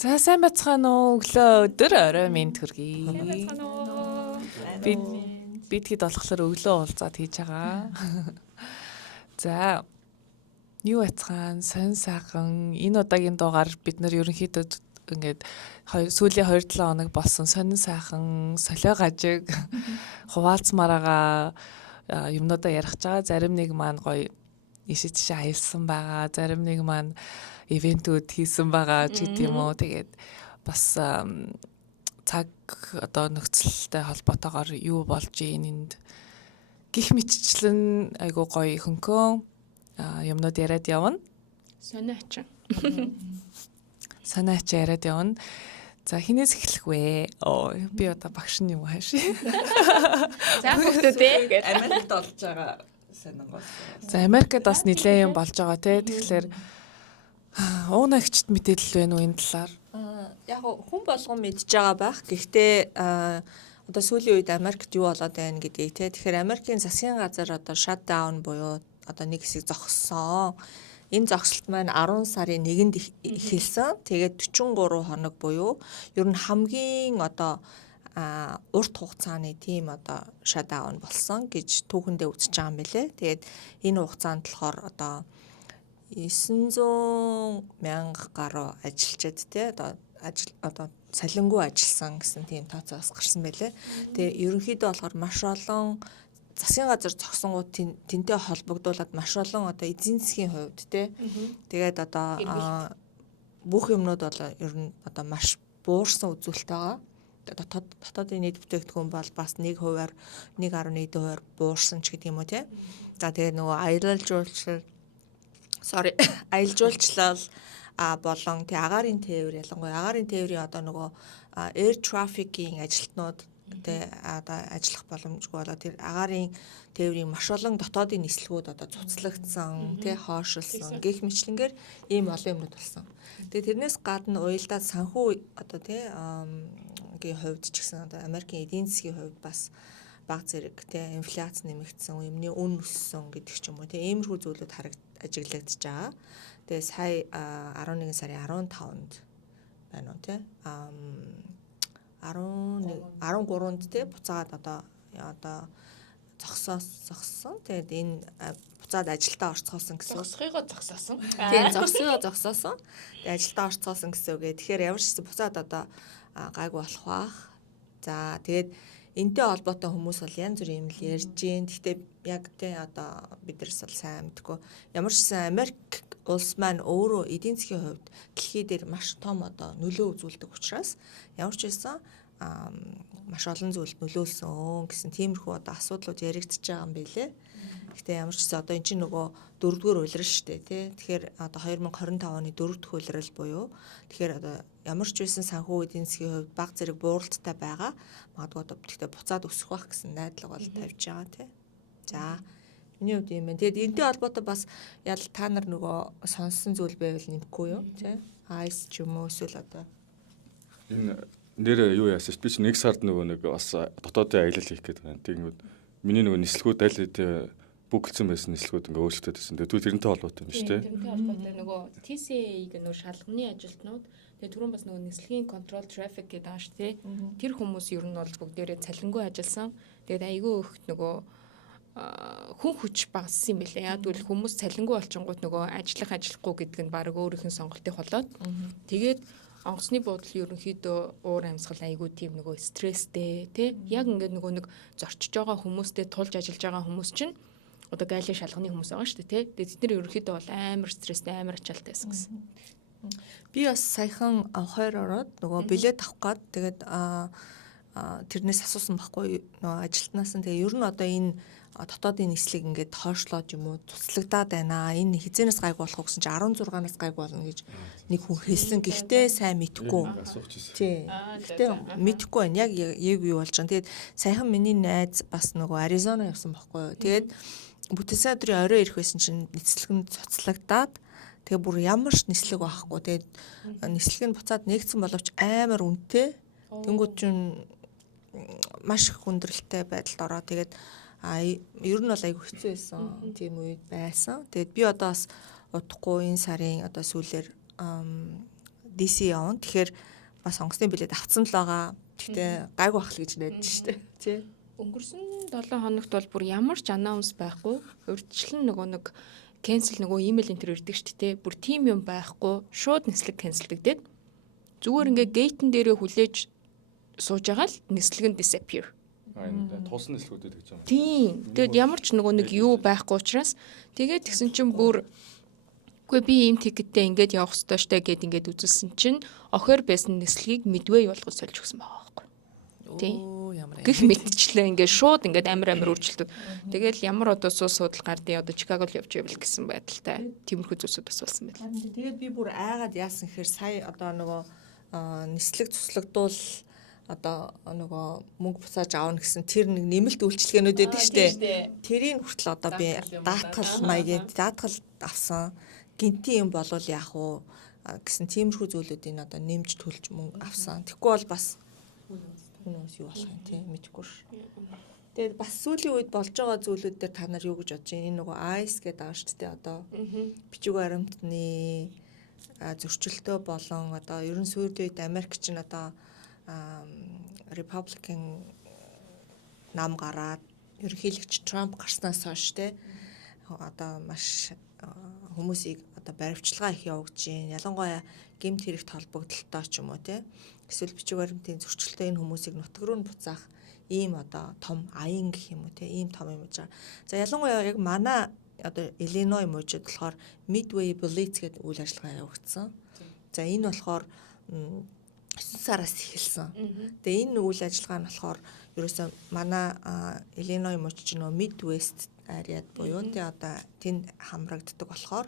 За сайн бацхан уу өглөө өдөр орой минь төргий. Бид хэд болохоор өглөө уулзаад хийж байгаа. За юу бацхан сонь сайхан энэ удаагийн дугаар бид нар ерөнхийдөө ингээд сүүлийн 2-7 хоног болсон сонин сайхан солио гажиг хуваалцмаар байгаа юмнуудаа ярих чагаа. Зарим нэг маань гоё ишиж аялсан байгаа. Зарим нэг маань ивентүүд хийсэн байгаа ч гэдэг юм уу. Тэгээд бас цаг одоо нөхцөлтэй холбоотойгоор юу болж энд гих мэтчлэн айгу гоё хөнкөн юмнууд яриад явна. Сониач яриад явна. За хинээс эхлэх вэ? Би одоо багш нь юм хааш. За хүүхдүүдээ Америкт болж байгаа сонингоос. За Америкт бас нэлээд юм болж байгаа тий. Тэгэхээр уунагчд мэдээлэл байна уу энэ талаар? Яг хүн болгон мэдж байгаа байх. Гэхдээ одоо сүүлийн үед Америкт юу болоод байна гэдгийг тий. Тэгэхээр Америкийн засгийн газар одоо shutdown буюу одоо нэг хэсэг зогссон. Энэ зогсолт маань 10 сарын 1-нд эхэлсэн. Тэгээд 43 хоног буюу ер нь хамгийн одоо урт хугацааны тийм одоо shutdown болсон гэж түүхэндээ үзэж байгаа юм билэ. Тэгээд энэ хугацаанд болохоор одоо 900,000 гаруй ажилчид тий одоо салингүй ажилласан гэсэн тийм тооцоос гарсан байлээ. Тэгээ ерөнхийдөө болохоор маш олон засгийн газар зогсонгууд тэнтэй холбогдуулаад маш олон одоо эзэн засгийн хувьд тий тэгээд одоо бүх юмнууд бол ер нь одоо маш буурсан үзүүлэлт байгаа. Дотоодын нийт бүтээгдэхүүн бол бас 1%, 1.1% буурсан ч гэдэг юм уу тий. За тэгээд нөгөө аялал жуулчлал болон тий агаарын тээвэр ялангуяа агаарын тээврийн одоо нөгөө air traffic-ийн ажилтнууд тий одоо ажиллах боломжгүй болоо тэр агаарын тээврийн маш олон дотоодын нислэгүүд одоо цуцлагдсан тий хоошилсан гэх мэтлэнгээр ийм олон юмнууд болсон. Тэгээ тэрнээс гадна уялдаа санхүү одоо тий гийн хувьд ч гэсэн одоо Америкийн эдийн засгийн хувьд бас баг зэрэг тий инфляц нэмэгдсэн, юмны үн өссөн гэдэг ч юм уу тий иймэрхүү зүйлүүд ажиглагдж байгаа. Тэгээ сая 11 сарын 15-нд байна уу тий 13-нд тий буцаад одоо зогссон. Тэгээд энэ буцаад ажилдаа орцгоосон гэсэн. зогсхийгоо зогсоосон. Тийм зогсоосон. Тэгээд ажилдаа орцгоосон гэсэн үг. Тэгэхээр ямар ч гэсэн буцаад одоо гайгүй болох бах. За тэгээд энтэй холбоотой хүмүүс бол янз бүр юм л ярьж гин. Гэхдээ яг тий одоо биднээс бол сайн мэдгүй. Ямар ч гэсэн Америк улс маань өөрөө эдийн засгийн хувьд дэлхий дээр маш том одоо нөлөө үзүүлдэг учраас ямар ч байсан маш олон зүйлд нөлөөлсөн гэсэн тиймэрхүү одоо асуудлууд яригдчихэж байгаа юм билэ. Гэхдээ ямар ч гэсэн одоо эн чинь нөгөө 4-р улирал шүү дээ тий. Тэгэхээр одоо 2025 оны 4-р улирал буюу тэгэхээр одоо ямар ч байсан санхүү эдийн засгийн хувьд баг зэрэг бууралттай байгаа. Магадгүй одоо тэгтээ буцаад өсөх байх гэсэн найдлага бол тавьж байгаа тий. За миний хувьд юм байна. Тэгэд энэтэй холбоотой бас ял та нар нөгөө сонссон зүйл байвал нэмэхгүй юу тий. Айс ч юм уу эсвэл одоо энэ нэр юу яасан ш би чи нэг сард нөгөө нэг бас дотоодын аялал хийх гээд байна. Тэгэнгүүт миний нөгөө нислэгүүд аль хэдийн бүгэлцэн байсан нислэгүүд ингээ өөрчлөлтөд байсан. Тэгээд тэрнтэй холбоотой юм шүү дээ. Тэрнтэй холбоотой нөгөө TCA-г нөгөө шалганы ажилтнууд тэгээд түрүүн бас нөгөө нислэгийн control traffic гэдэг байгаа шүү дээ. Тэр хүмүүс ер нь бол бүгдээрээ цалингүй ажилласан. Тэгээд айгүй их нөгөө хүн хүч багассан юм билээ. Яг үл хүмүүс цалингүй болчингууд нөгөө ажиллахгүй гэдэг нь баг өөрийнх нь сонголтыг холоод тэгээд онгоцны буудал ерөнхийдөө уур амьсгал айгүй тийм нөгөө стресстэй тий яг ингээд нөгөө нэг зорчиж байгаа хүмүүстэй тулж ажиллаж байгаа хүмүүс чинь одоо гайлын шалганы хүмүүс байгаа шүү дээ тий тэд нар ерөнхийдөө бол амар стресстэй амар ачаалтай байсан гэсэн. Би бас саяхан хойр ороод нөгөө билет авах гээд тэгээд тэрнээс асуусан байхгүй нөгөө ажилтнаас нь тэгээ ер нь одоо энэ дотоодын нислэг ингээд хоошлоод юм уу цуцлагдаад байна. Энэ хизэнээс гайг болох гэсэн чинь 16-наас гайг болно гэж нэг хүн хэлсэн. Гэхдээ сайн мэдэхгүй. Тий. Гэхдээ мэдэхгүй байна. Яг юу болж байгаа. Тэгээд саяхан миний найз бас нөгөө Аризона явсан байхгүй юу. Тэгээд бүтээсэн өдрийн орой ирэх байсан чинь нислэг нь цуцлагдаад тэгээ бүр ямар ч нислэг байхгүй. Тэгээд нислэг нь буцаад нэгдсэн боловч амар үнэтэй. Тэнгүүд чинь маш их хүндрэлтэй байдалд ороо. Тэгээд ер нь бол айгүй хэцүү байсан. Тийм үед байсан. Тэгээд би одоо бас удахгүй энэ сарын одоо сүүлээр DC явна. Тэгэхээр бас сонгосны билет авцсан л байгаа. Гэхдээ гайгүй бах л гэж найдаж штэ. Тий. Өнгөрсөн 7 хоногт бол бүр ямар ч анонс байхгүй. Урьдчилан нөгөө нэг cancel нөгөө имэйл энтер ирдэг шүү дээ. Бүр тим юм байхгүй. Шууд нислэг cancelдэгдээд зүгээр ингээ гейтэн дээрээ хүлээж сууж байгаа л нислэг нь disappear. Энэ тулсан нислгүүдэд гэж байгаа. Тийм. Тэгэд ямар ч нөгөө нэг юу байхгүй учраас тэгээд тэгсэн чинь бүр үгүй би ийм тикеттэй ингээд явах ёстой штэ гэд ингээд үзүүлсэн чинь охоор байсан нислэгийг Midway болгож сольж өгсөн байгаа байхгүй. Тийм. Ямар Гэх мэтчлээ ингээд шууд ингээд амар үржилтүүд. Тэгэл ямар одоо суус судал гардыг одоо Чикагод явж ивэл гэсэн байдалтай. Тиймэрхүү зүйлсүүд бас болсон байл. Тэгээд би бүр айгаад яасан гэхээр сая одоо нөгөө нислэг цуслагдвал одоо нөгөө мөнгө буцааж аавна гэсэн тэр нэг нэмэлт үйлчлэгээнүүд байдаг штэ. Тэрийг хүртэл одоо би даатгал маягийн даатгал авсан. Гинти юм болвол яах вэ гэсэн тиймэрхүү зүйлүүдийг одоо нэмж төлж мөнгө авсан. Тэгэхгүй бол бас хүнөөс юу болох юм те мэдэхгүй ш. Тэгээд бас сүүлийн үед болж байгаа зүйлүүд дээр та нар юу гэж бодож байна? Энэ нөгөө ICE гэдэг байгаа шүү дээ одоо. Бичиг баримтны зөрчилтөө болон одоо ерөн сүүлийн үед Америк чинь одоо Republican нам гараад ерөнхийлөгч Трамп гарснаас хойш те одоо маш хүмүүсийг одоо баримтчилгаа их явуулж байна. Ялангуяа гэмт хэрэгт холбогдолтой ч юм уу те. Эсвэл бичиг баримтын зөрчилтэй энэ хүмүүсийг нутаг руу нь буцаах ийм одоо том аян гэх юм уу те. Ийм том юм гэж байгаа. За ялангуяа яг манай одоо Illinois мужид болохоор Midway Blitz гэдэг үйл ажиллагаа явагдсан. За энэ болохоор 9 сараас эхэлсэн. Тэгээ энэ үйл ажиллагаа нь болохоор ерөөсөө манай Illinois мужид ч нөө Midwest ариад буюу тэ одоо тэнд хамрагддаг болохоор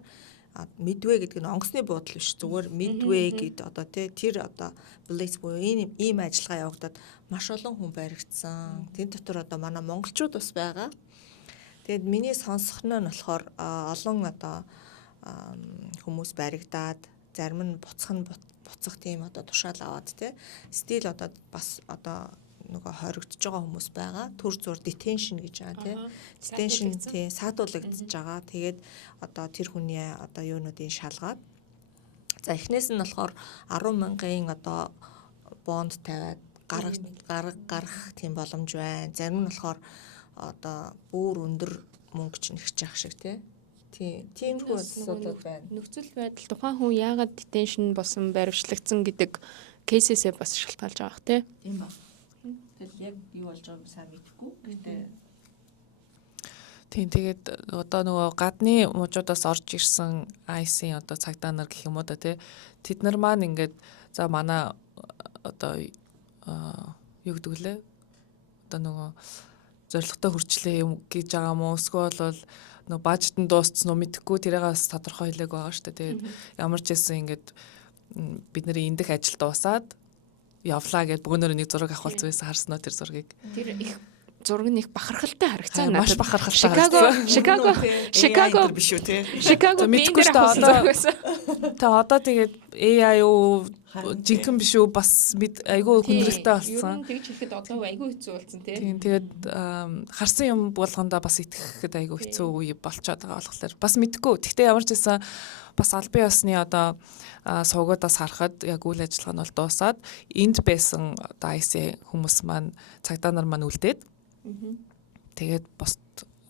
Midway гэдэг нь онгоцны буудал биш зүгээр Midway гэдэг одоо тэр одоо Blitz буюу ийм ажиллагаа явагдаад маш олон хүн баригдсан. Тэн дотор одоо манай монголчууд бас байгаа. Тэгэд миний сонсох нь болохоор олон одоо хүмүүс баригдаад зарим нь буцах тийм одоо тушаал аваад стил одоо бас одоо нөгөө хоригдож байгаа хүмүүс байгаа. Төр зур detention гэж байгаа detention саатуулагдж байгаа. Тэгээд одоо тэр хүний одоо юунуудын шалгаад за эхнээс нь болохоор 10,000-ын одоо бонд тавиад гарах тийм боломж байна. Зарим нь болохоор одоо бүр өндөр мөнгө ч нэгч яах шиг тиймэрхүү асуудал байна. Нөхцөл байдал тухайн хүн яагаад detention болсон баримтлагдсан гэдэг кейсээсээ бас шалтгаалж байгаа те. Тийм ба. Яг юу болж байгааг сайн мэдэхгүй. Гэхдээ тийм тэгээд одоо нөгөө гадны мужуудаас орж ирсэн IC-ийн одоо цагдаа нар гэх юм уу да тий. Тэд нар маань ингээд за манай одоо юу гэдэг лээ. Одоо нөгөө зорилготой хүрчлээ юм гэж байгаа мó эсвэл бол нөгөө бажетын дууссан уу мэдэхгүй тэрээс тодорхой хэлээг байгаа шүү дээ. Тэгээд ямар ч байсан ингээд бид нарын эндэх ажил дуусаад явлаа гэд бөөнөр нэг зураг авахулсан байсан харснаа тэр зургийг. Тэр их зураг нь их бахархалтай харагдсан. Маш бахархалтай харагдсан. Chicago биш үү те. Chicago мэдгүй шүү дээ. Тэ одоо тэгээд AI юу жинхэнэ биш үү бас айгүй хүндрэлтэй болсон. Юу тэгж хэлэхэд одоо айгүй хэцүү болсон тий. Тийм тэгээд харсан юм болгондоо бас итгэхэд айгүй хэцүү үе болчиход байгаа болохоор бас мэдгүй. Гэхдээ ямар ч байсан бас албан ёсны одоо сувгуудаас харахад яг үйл ажиллагаа нь бол дуусаад энд байсан одоо IC хүмүүс маань цагдаа нар маань үлдээд тэгээд бос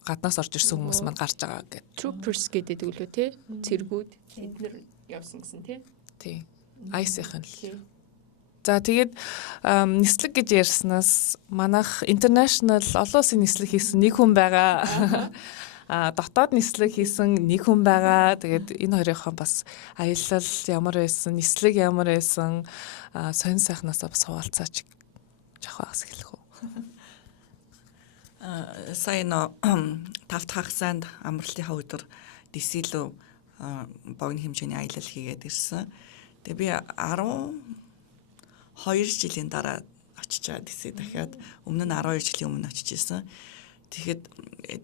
гаднаас орж ирсэн хүмүүс маань гарч байгаа гэдэг. Troopers гэдэг үлээ тий. Цэргүүд эднэр явсан гэсэн тий. Тийм. IC-ийн л. За тэгээд нислэг гэж ярьснаас манайх international олон улсын нислэг хийсэн нэг хүн байгаа. Дотоод нислэг хийсэн нэг хүн байгаа. Тэгээд энэ хоёрынхоо бас аялал ямар байсан, нислэг ямар байсан, сонь сайхнаасаа бас хуваалцаач жахаас эхлэх үү. Сайн тавт хагасанд амралтынхаа өдөр DC лөө богино хэмжээний аялал хийгээд ирсэн. Тэгээ би 12 жилийн дараа очичаад DC дахиад өмнө нь 12 жилийн өмнө очиж исэн. Тэгэхэд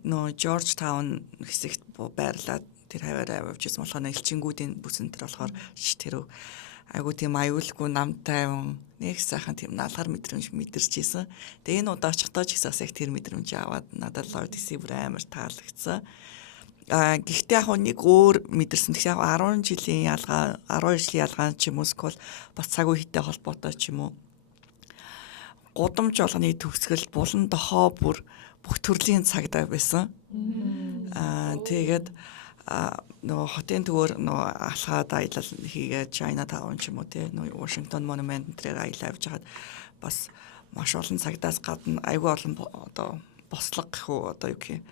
нөө Georgetown хэсэгт байрлаад тэр хаваараа явж ирсэн болохоор элчингүүдийн бүсэн тэр болохоор тэр айгуу тийм аюулгүй намтай нэг сайхан тийм наалгаар мэдрэмж мэдэрч исэн. Тэгээ энэ удаа очихдоо ч гэсэн яг тэр мэдрэмж аваад надад DC бүр амар таалагдсан. Гэхдээ яг нэг өөр мэдэрсэн. Тэгэхээр яг 10 жилийн ялгаа, 12 жилийн ялгаа ч юм уу скол бас цаг үетэй холбоотой ч юм уу. Гудамж болгоны төгсгөл булан дохоо бүр бүх төрлийн цагдаа байсан. Тэгээд нөгөө хотын төвөр нөгөө алхаад аялал хийгээд China Town ч юм уу те нөгөө Washington Monument дээр аялал авч хагаад бас маш олон цагдаас гадна айгүй олон одоо бослого гэх үү одоо юу гэх юм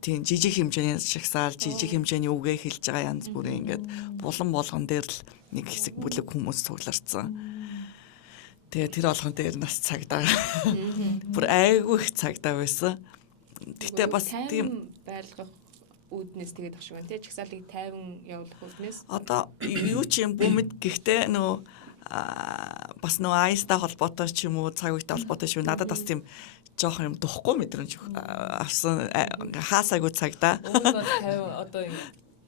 тийм жижиг хэмжээний шагсаал жижиг хэмжээний үгээ хэлж байгаа янз бүрийн ингээд булан болгон дээр л нэг хэсэг бүлэг хүмүүс цугларцсан. Тэгээ тэр болгон дээр нас цагдаа бүр айгүй их цагдаа байсан. Гэтэ бас тийм байлгах үүднээс тэгээд ах шиг байна тий чагсаалыг 50 явуулах үүднээс одоо юу ч юм бүүмэд гэхдээ нөгөө бас нөгөө айстай холбоотой ч юм уу цаг үетэй холбоотой ч юм надад бас тийм жоох юм духгүй мэдрэмж авсан хаасаагүй цагдаа. Одоо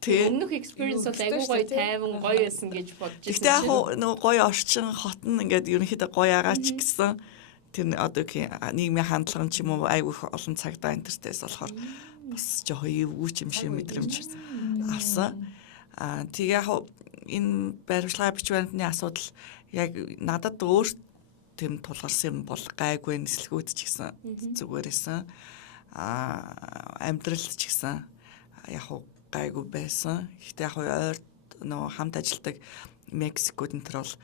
өмнөх experience бол айгүй гоё 50 гоё байсан гэж бодож байсан. Гэхдээ яг нөгөө гоё орчин хот нь ингээд ерөнхийдөө гоё агаач гэсэн тэр одоо нийгмийн хандлага ч юм уу айгүй олон цагдаа энтертэйс болохоор бас жоох эвгүй юм шиг мэдрэмж авсан. Тэгээ яг энэ баримтлагын бичвэрний асуудал яг надад өөрт тэм тулгарсан юм бол гайгүй нислэгүүд ч гэсэн зүгээр байсан. Амьдрал ч гэсэн яг гайгүй байсан. Гэхдээ яг ойр нөө хамт ажилладаг Мексикод энэ төр бол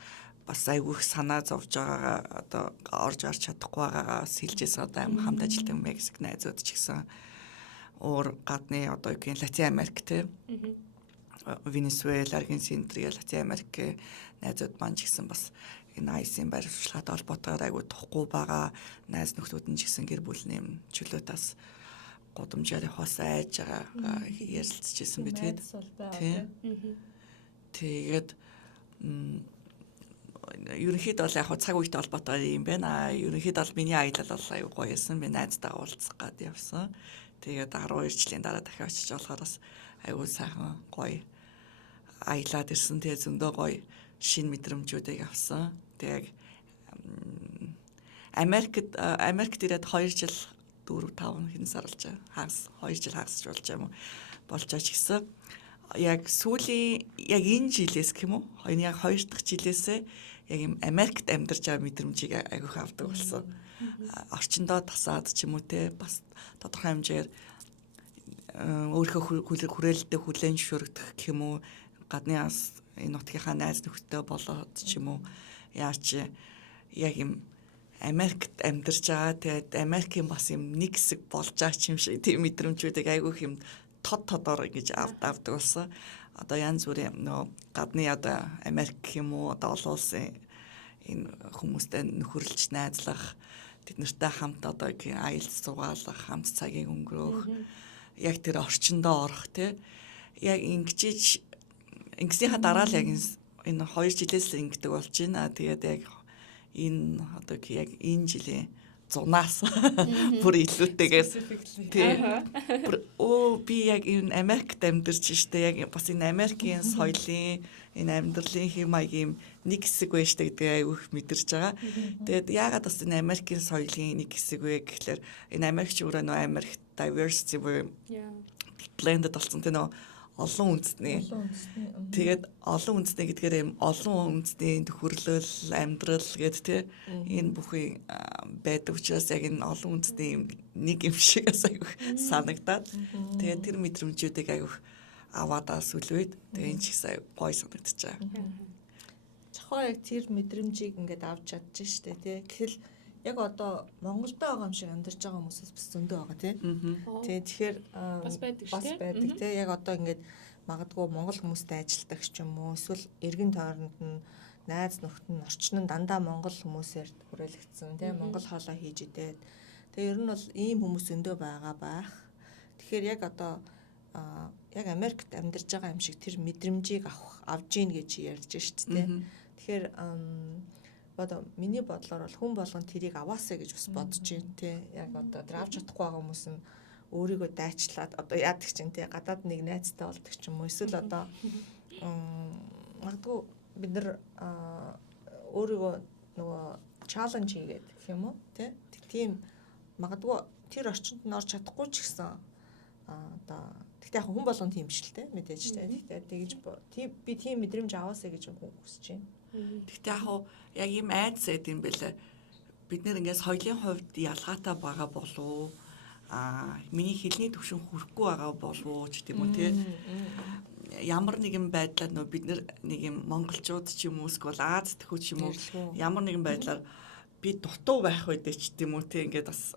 бас айгүй их санаа зовж байгаагаа одоо орж арч чадахгүй байгаагаас хэлжсэн одоо хамт ажилладаг Мексик найзууд ч гэсэн өөр гадны одоо юу гэх Латин Америк те Венесуэла, Аргентин, Латин Америк найзууд маань ч гэсэн бас энэ айсын баримтлагатай холбоотойгоор айгүй тухгүй байгаа найз нөхдүүд нь ч гэсэн гэр бүлийн юм чөлөөтөөс гудамжаар явахаас айж байгаа ярилцчихсэн би тэгээд ерөнхийдөө бол яг цаг үетэй холбоотой юм байна. Ерөнхийдөө бол миний аялал бол аюу гоё байсан. Би найзтайгаа уулзах гад явсан. Тэгээд 12 жилийн дараа дахиад очиж болохоор бас аюу сайхан гоё аялаад ирсэн. Тэгээд зөндөө гоё шинэ мэдрэмжүүдийг авсан. Тэгээд Америкт ирээд 2 жил 4-5 хэн сар болж байгаа. Хагас 2 жил хагасч болж байгаа юм уу? Болж байгаа ч гэсэн яг сүүлийн яг энэ жилээс гэх юм уу? Яг 2 дахь жилээсээ яг юм Америкт амьдарч байгаа мэдрэмжийг айгүйх авдаг болсон. Орчиндоо тасаад ч юм уу те бас тодорхой хэмжээр өөрийнхөө хүрээлэлтэд хүлээн зөвшөөрөх гэх юм уу? Гадны энэ нутгийнхаа найз нөхдөд болоод ч юм уу? Яач яг юм Америкт амьдарч байгаа. Тэгээд Америкийн бас юм нэг хэсэг болж байгаа ч юм шиг тийм мэдрэмжүүдийг айгүйх юм тодор гэж авдаг болсон. Одоо янз бүрийн нөө гадны одоо Америк юм уу одоо олон улсын энэ хүмүүстэй нөхөрлөж найзлах тэднэртэй хамт одоо аялал суугаалах хамт цагийг өнгөрөөх яг тэр орчиндөө орох тий яг ингэснийхаа дараа л яг энэ 2 жилээс л ингэдэг болж байна. Тэгээд яг энэ одоо яг энэ жилийн зунаас бүр илүүтэйгээр би яг энэ Америкт амьдарч штэ яг бас энэ Америкийн соёлын энэ амьдралын хэм маягийн нэг хэсэг байж штэ гэдэг айгүйх мэдэрч байгаа. Тэгээд яагаад бас энэ Америкийн соёлын нэг хэсэг вэ гэхлээр энэ Америкч өөрөө нөө Америк diversity буюу blended болсон тэ нөө олон үндэсний. Тэгээд олон үндэсний гэдгээр юм олон үндэсний төхөрлөл, амьдрал гэдэг тий энэ бүхий байдаг учраас яг энэ олон үндэсний нэг юм шиг айгүйх санагдаад тэгээд тэр мэдрэмжүүдийг айгүйх аваадаа сүлвээд тэгээд энэ ч ихсэн гоё санагдаж байгаа. Чохоо яг тэр мэдрэмжийг ингээд авч чадчих штэ тий. Гэхэл яг одоо Монголд байгаа юм шиг амьдарч байгаа хүмүүсээс бас зөндөө байгаа тий. Тэгэхээр бас байдаг тий. Яг одоо ингээд магадгүй монгол хүмүүстэй ажилтдаг ч юм уу эсвэл эргэн тойронд нь найз нөхд нь орчин нь дандаа монгол хүмүүсээр хүрээлэгдсэн тий. Монгол хоолой хийж идээд. Тэгээ ер нь бол ийм хүмүүс зөндөө байгаа байх. Тэгэхээр яг одоо яг Америкт амьдарч байгаа юм шиг тэр мэдрэмжийг авж гин гэж ярьж штэ тий. Тэгэхээр одоо миний бодлоор бол хүн болгон тэрийг аваасаа гэж бас бодож байна тий. Яг одоо тэр авч чадахгүй байгаа хүмүүс нь өөрийгөө дайчлаад одоо яадаг чинь тий гадаад нэг найзтай болдог ч юм уу. Эсвэл одоо магадгүй бид нар өөрийгөө нөгөө чаленж хийгээд гэх юм уу тий. Тийм магадгүй тэр орчинд нь орж чадахгүй ч гэсэн Одоо гэхдээ яг хүн болгон тийм биш л те мэдээж те. Гэхдээ тэгж би тийм мэдрэмж аваасаа гэж хүсэж байна. Гэхдээ яг ийм айдас гэдэг юм бэлээ. Бид нэр ингээс соёлын хувьд ялгаатай байгаа болов миний хэлний түвшин хүрэхгүй байгаа болов уу ч гэдэм үү те. Ямар нэгэн байдлаар нөө бид нэг юм монголчууд ч юм уу эсвэл Аз тэхүү ч юм уу ямар нэгэн байдлаар би дутуу байх үедээ ч гэдэм үү те ингээд бас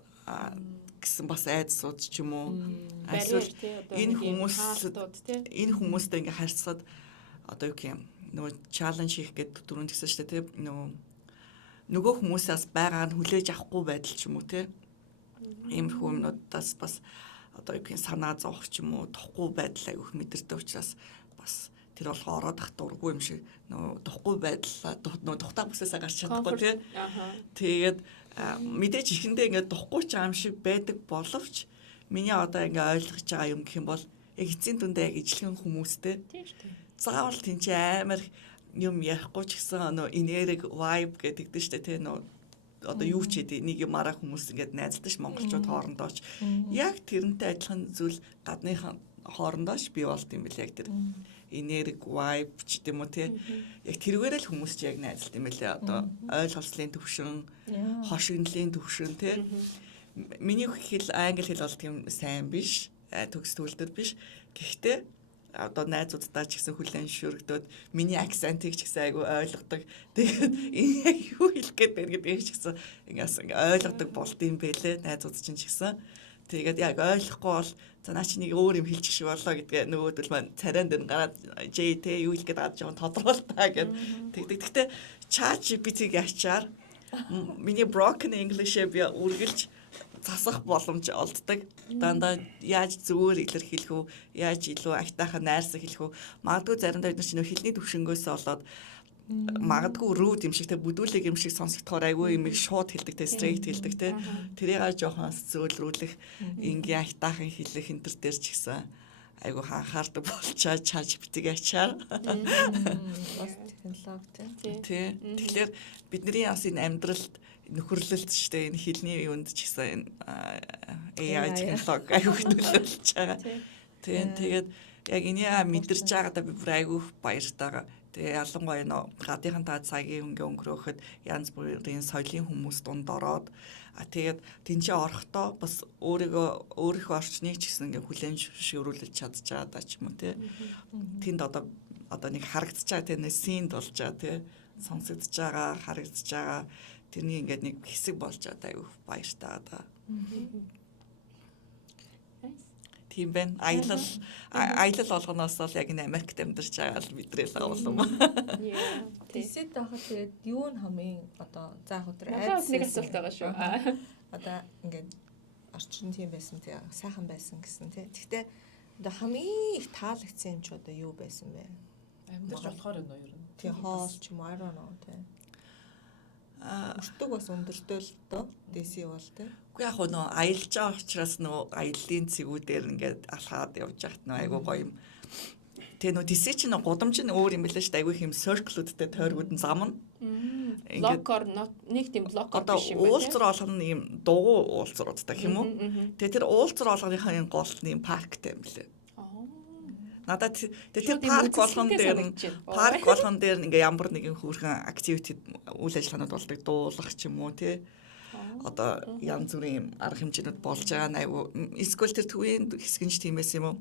гэсэн бас айдсууд ч юм уу эсвэл энэ хүмүүстэй ингээд харьцаад одоо юу юм нөгөө чаленж хийх гэдэг түрүүнд гэсэн шүү дээ те нөгөө хүмүүсээс байгааг нь хүлээж авахгүй байдал ч юм уу те иймэрхүү юмнуудаас бас одоо юу гэх санаа зовх ч юм уу тухгүй байдал айгүйх мэдэрдэг учраас бас тэр болгоо ороод ах дургүй юм шиг нөө тухгүй байдал нөө тухтаа бүсээсээ гарч чадахгүй тий. Тэгээд мэдээж ихэндээ ингээд тухгүй ч юм шиг байдаг боловч миний одоо ингээд ойлгож байгаа юм гэх юм бол яг эцсийн дүндээ яг ижлэгэн хүмүүстэй. Тийм шүү дээ. Заавал тийч амар юм ярихгүй ч гэсэн нөө энерги vibe гэдэг дээ шүү дээ тий нөө одоо юу ч хэдий нэг юм араа хүмүүс ингээд найзалдаг ш монголчууд хоорондоо ч яг тэрнтэй адилхан зүйл гадныхан хоорондоо ч бий болт юм бэл яг тэр энерги vibe ч гэдэм үү те яг тэрвэрээ л хүмүүс ч яг найзалт юм бэлээ одоо ойлголцлын төвшин хошигнлын төвшин те миний хэл англи хэл бол тийм сайн биш төгс төлдөр биш гэхдээ одоо найзуудтай ч гэсэн хүлэн шүргдөөд миний акцентыг ч гэсэн айгүй ойлгодог. Тэгээд энэ яг юу хэлэх гээд байна гэдгийг ч гэсэн ингээс ойлгодог болд юм бэлээ найзууд чинь ч гэсэн. Тэгээд яг ойлгохгүй бол за наа чи нэг өөр юм хэлчих шиг боллоо гэдгээ нөгөөдөл маань царайнд дэр гараад JT юу хэлэх гээд байгаа жоохон тодруултаа гэд тэгдэг. Гэхдээ ChatGPT-г ачаар миний broken English-ээ би үргэлж засах боломж олддог. Дандаа яаж зүгээр илэрхийлэх үү, яаж илүү агтайхан найрсаг хэлэх үү. Магадгүй заримдаа бид нар чинь хэлний төвшнгөөс болоод магадгүй rude юм шиг те бүдүүлэг юм шиг сонсогдохоор айгүй юм шууд хэлдэг те straight хэлдэг те. Тэрийг жоохон зөөлрүүлэх, ингийн агтайхан хэлэх энэ төр дээр ч гэсэн айгүй хаанхаардаг болчаа ChatGPT-г ачаар. Бас технологи тий. Тэгэхээр бидний бас энэ амьдралд нөхөрлөлт шүү дээ энэ хэлний юунд ч гэсэн AI технологи айгүй төлөвлөж байгаа. Тэгээд яг энийг мэдэрч байгаадаа би бүр айгүй баяртайгаа. Тэгээ ялангуяа нөө гадныхан та цагийн өнгөрөөхөд янз бүрийн соёлын хүмүүс дунд ороод тэгээд тэнцээ орохдоо бас өөрийнхөө орчныг ч гэсэн ингээ хүлээн зөвшөөрүүлж чадж байгаа даа ч юм уу тий. Тэнд одоо нэг харагдаж байгаа тий нэг синд болж байгаа тий сонсогдож байгаа харагдаж байгаа тэрний ингээд нэг хэсэг болж байгаа аюу баяртай байгаа. Тийм байна. Аялал болгоноос л яг энэ Америкт амьдарч байгаа л бидрээс авсан юм. Тэсэд байхад тэгээд юу нь хамгийн одоо заах өдөр айдас нэг асуулт байгаа шүү. Одоо ингээд орчин тийм байсан тий сайхан байсан гэсэн тий. Гэхдээ одоо хамгийн их таалагдсан юм чи одоо юу байсан бэ? Амьдарч болохоор юм уу ер нь? Тий хоол ч юм уу I don't know тий. Өртөг бас өндөртэй л доо DC бол тий. Үгүй яг нөө аялж байгаа учраас нөө аяллаа цэгүүдээр ингээд алхаад явж байхад нөө айгуу гоё юм. Тэгээ нөө DC чинь гудамж нь өөр юм билээ шүү дээ. Айгуу хэм circle-уудтай тойргууд нь зам нь. Блокор нэг тийм блокор биш юм байна. Уулзар болгоно юм дугуй уулзруудтай хэм үү? Тэгээ тэр уулзар болгоныхаа энэ гол нь парктай юм билээ. Надад тэр парк болгон дээр ингээ ямар нэгэн хөөрхөн activity үйл ажиллагаанууд болдог дуулах ч юм уу тий. Одоо янз бүрийн арга хэмжээнүүд болж байгаа айгу эсвэл тэр төвийн хэсгэнч тиймээс юм уу.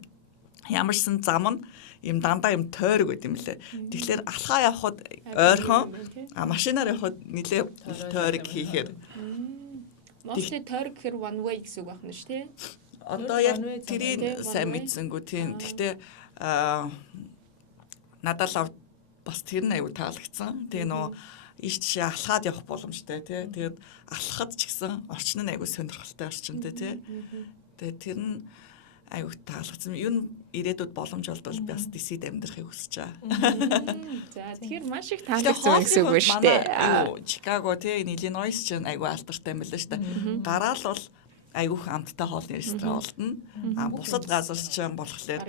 Ямарсан зам нь юм дандаа юм тойрог байт юм лээ. Тэгэхээр алхаа явхад ойрхон машинаар явхад нэлээ тойрог хийхээр Мostly тойрог гэхэр one way гэсэн үг байна шүү тий. Одоо яг тэрийг сайн мэдсэнгүү тийм. Гэхдээ надад бас тэр нь аюу таалагдсан. Тэгээ нөө иш тийшээ алхаад явах боломжтой тий. Тэгээд алхахад ч гэсэн орчин нь аюу сонирхолтой орчинтэй тий. Тэгээд тэр нь аюу таалагдсан. Юу ирээдүйд боломж олдвол би бас DC-д амьдрахыг хүсэж байгаа. За тэгэхээр маш их таалагдсан гэсэн үг шүү дээ. Чикаго тий Illinois ч аюу алдартай юм байна шүү дээ. Гараал бол аюух амттай хоолны ресторан олдно. Бусад газар чинь болохоор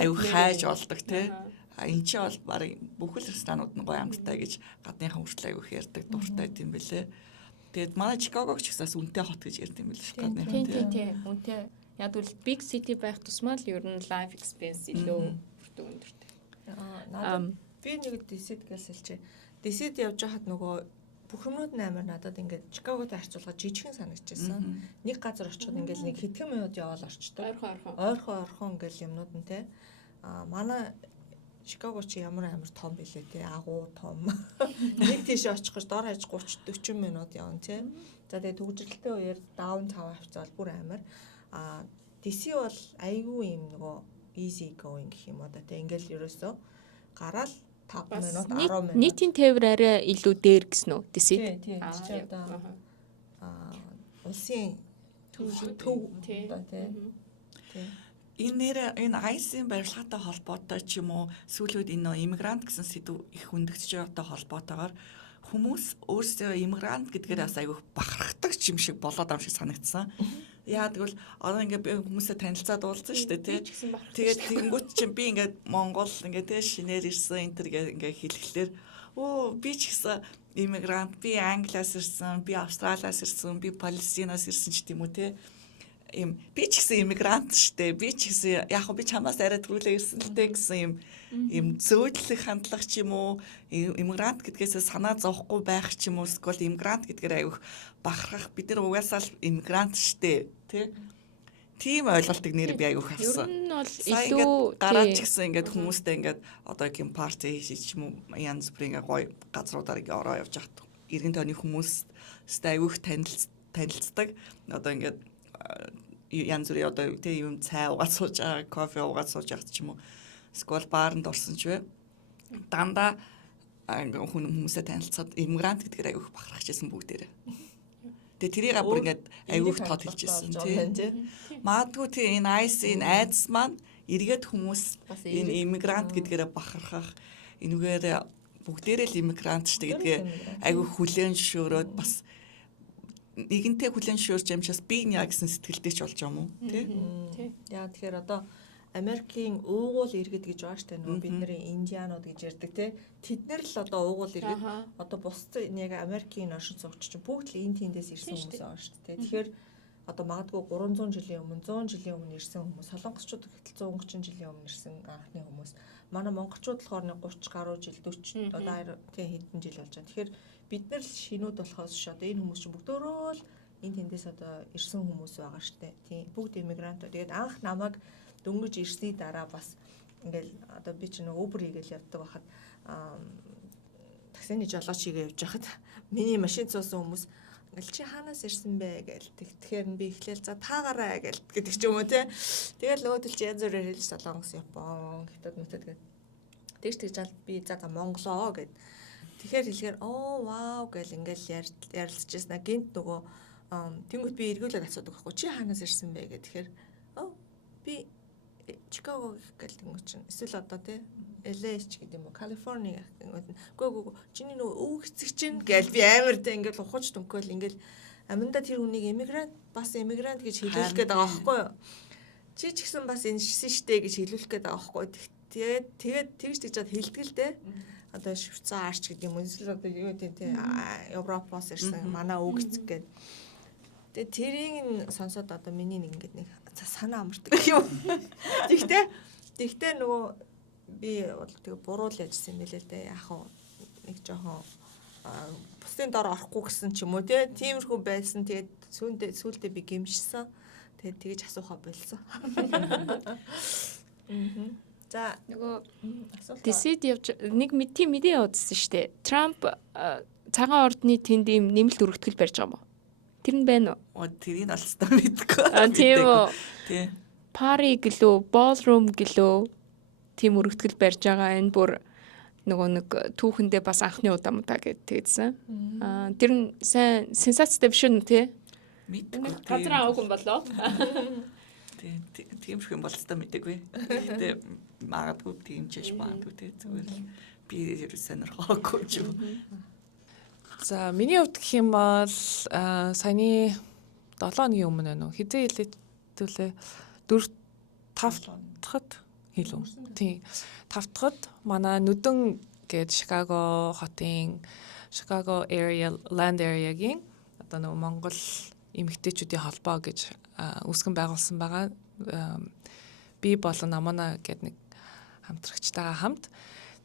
аюу хайж олдог тий. Энд чинь бол барыг бүхэл ресторанууд нь гоё амттай гэж гадныхан хүртэл аюух ярьдаг дуртай юм бэлээ. Тэгээд манай Чикагог ч гэсэн үнэтэй хот гэж ярьд юм бэл шүү дээ. Тийм үнэтэй. Яг бол big city байх тусмаа л ер нь life expense илүү бүрдүү өндөртэй. Надад би нэг DC-д гэлсэлчээ. DC-д явж хахад нөгөө бүх юмнууд амар надад ингээд Чикаготой харьцуулахад жижигхэн санагдчихсан. Нэг газар очиход ингээд нэг хэдхэн минут яваал орчтой. Ойрхон ингээл юмнууд нь те. Манай Чикаго чи ямар амар том билээ те. Агуу том. Нэг тийш очих гэж дор хаяж 30 40 минут явна те. За тэгээ төгжрэлтэй үеэр даунтаун авцал бүр амар. DC бол айгүй юм нөгөө easy going гэх юм уу да те. Ингээл ерөөсөө гараал 5 минут 10 минут. Нийтийн тээвэр арай илүү дээр гэсэн үү? DC-д. Тийм чи одоо улсын төв одоо тийм. Энэ ICE-ийн барилгаатай холбоотой ч юм уу сүүлүүд энэ иммигрант гэсэн сэдв их хүндэгдэж байгаатай холбоотойгоор хүмүүс өөрсдөө иммигрант гэдгээр бас айгүй бахархдаг юм шиг болоод ам шиг санагдсан. Яа тэгвэл одоо ингээд би хүмүүсээ танилцаад уулзсан шүү дээ тий. Тэгээд тэгэнгүүт чинь би ингээд Монгол ингээд тий шинээр ирсэн энэ төр ингээд хэлэхлээр би ч гэсэн иммигрант, би Англиас ирсэн, би Австралиас ирсэн, би Палестинаас ирсэн ч тийм үү тий. Би ч гэсэн иммигрант штэ. Би ч гэсэн яг би чамаас арай түрүүлээ ирсэн л дээ гэсэн юм зөөдлөх хандлага ч юм уу иммигрант гэдгээсээ санаа зовхгүй байх ч юм уу эсвэл иммигрант гэдгээр аяг бахархах бид нар угаасаа л иммигрант штэ тий. Тийм ойлголтыг нэр би аяг авсан. Ер нь бол илүү дараа ч гэсэн ингээд хүмүүстэй ингээд одоо юм парти хийж ч юм уу янз бүрийн гоё газруудаар ингээд ороо явж хат иргэн тойрны хүмүүстэй аяг танилцдаг. Одоо ингээд янз бүрийн одоо тий юм цай уугаад сууж байгаа, кофе уугаад сууж байгаа ч юм уу. Эсвэл баарнд орсон ч вэ. Дандаа хүмүүсээ танилцаад иммигрант гэдгээр аяг бахархажсэн бүгдээрээ. Тэгээ тэрийг бүр ингээд аяг тод хэлжсэн тий. Маадгүй тий энэ ICE энэ айдас маань эргээд хүмүүс энэ иммигрант гэдгээрээ бахархах энүүгээр бүгдээрээ л иммигрант шүү дээ гэдгээ аяг хүлээн зөвшөөрөөд бас нэгэнтэй хүлэн зөвшөөрч амжаас би яа гэсэн сэтгэлтэй ч болж байгаа юм уу тий. Яа тэгэхээр одоо Америкийн уугуул иргэд гэж байгаа штэ нөгөө бидний индианууд гэж ярьдаг тий. Тэднэр л одоо уугуул иргэд одоо бусдын яг Америкийн оршин суугч чинь бүгд л энэ тэндээс ирсэн хүмүүс байгаа штэ тий. Тэгэхээр одоо магадгүй 300 жилийн өмнө 100 жилийн өмнө ирсэн хүмүүс солонгосчууд гэтэл 130 жилийн өмнө ирсэн анхны хүмүүс. Манай монголчууд болохоор 30 гаруй жил 40 одоо тий хэдэн жил болж байгаа. Тэгэхээр бид нар л шинүүд болохоос ш одоо энэ хүмүүс чинь бүгдөө л энэ тэндээс одоо ирсэн хүмүүс байгаа штэ. Тийм бүгд иммигрант. Тэгээд анх намайг дөнгөж ирсний дараа бас ингээл одоо би ч нэг Uber хийгээл явдаг байхад таксины жолооч хийгээ явж байхад миний машин цуусан хүмүүс ингээл чи хаанаас ирсэн бэ гээл тэгэхээр би эхлээл за таагараа гээл гэдэг ч юм уу те. Тэгэл нөгөөдөл чи янз бүрээр хэлж Солонгос, Япон, Хятад мэтэд гээд тэгж ал би за Монголоо гэд тэгэхээр хэлэхээр вау гээл ингээл ярилцчихсан. Гинт нөгөө тэнгуут би эргүүлээд асуудаг байхгүй чи хаанаас ирсэн бэ гэх тэгэхээр би Чикаго гэх тэнгуут чинь эсвэл одоо тий LA ч гэдэг юм уу Калифорни гэх тэнгуут үгүй чиний нөгөө өвөг эцэг чинь гээл би амар тий ингээл ухаж дүнköөл ингээл аминда тэр хүнийг иммигрант гэж хэлүүлэх гээд байгаа байхгүй юу чи ч гэсэн бас энэ штэ гэж хэлүүлэх гээд байгаа байхгүй тэгээд тэгж чад хэлдэг л дээ одоо Швейцарч гэдэг юм эсвэл одоо юу гэдэг тий Европоос ирсэн манай өвөг эцэг гээд тэгээ тэрийг сонсоод одоо миний нэг ингэдэг нэг санаа амардаг юм. Тэгтээ нөгөө би бол тэгээ буруу л яжсан юм билээ л дээ. Яг нэг жоохон бусдын дор орохгүй гэсэн ч юм уу тиймэрхүү байсан. Тэгээд сүүлдээ би гимшсэн. Тэгээд тэгэж асуухаа болсон. За нөгөө DC-д явж нэг мэдээ удсан шүү дээ. Трамп цагаан ордны тэнд ийм нэмэлт өргөтгөл барьж байгаа юм уу? Тэр нь байна уу? Тэрийг алстаа мэдгүй. Тийм үү. Тий. Пари гэлөө, ballroom гэлөө тийм өргөтгөл барьж байгаа. Энэ бүр нөгөө нэг түүхэндээ бас анхны удаа гэдэгсэн. Тэр нь сайн сенсацтай биш үү те? Мэдгүй. Газар авах юм болоо. Тийм шиг юм болстоо мэдээгүй. Гэтэ магадгүй тийм ч магадгүй те зүгээр л би сонирхоогүй ч юм. За миний хувьд гэх юм бол саяны 7 өдрийн өмнө байна уу? Хизээ хэлээдүүлээ 4-5 дахад хэлв. Тийм. 5 дахад манай нүдэн гээд Chicago хотын Chicago area land area-гийн одоо нөгөө Монгол эмэгтэйчүүдийн холбоо гэж үүсгэн байгуулсан байгаа. Би болон Амана гэдэг нэг хамтрагчтайгаа хамт.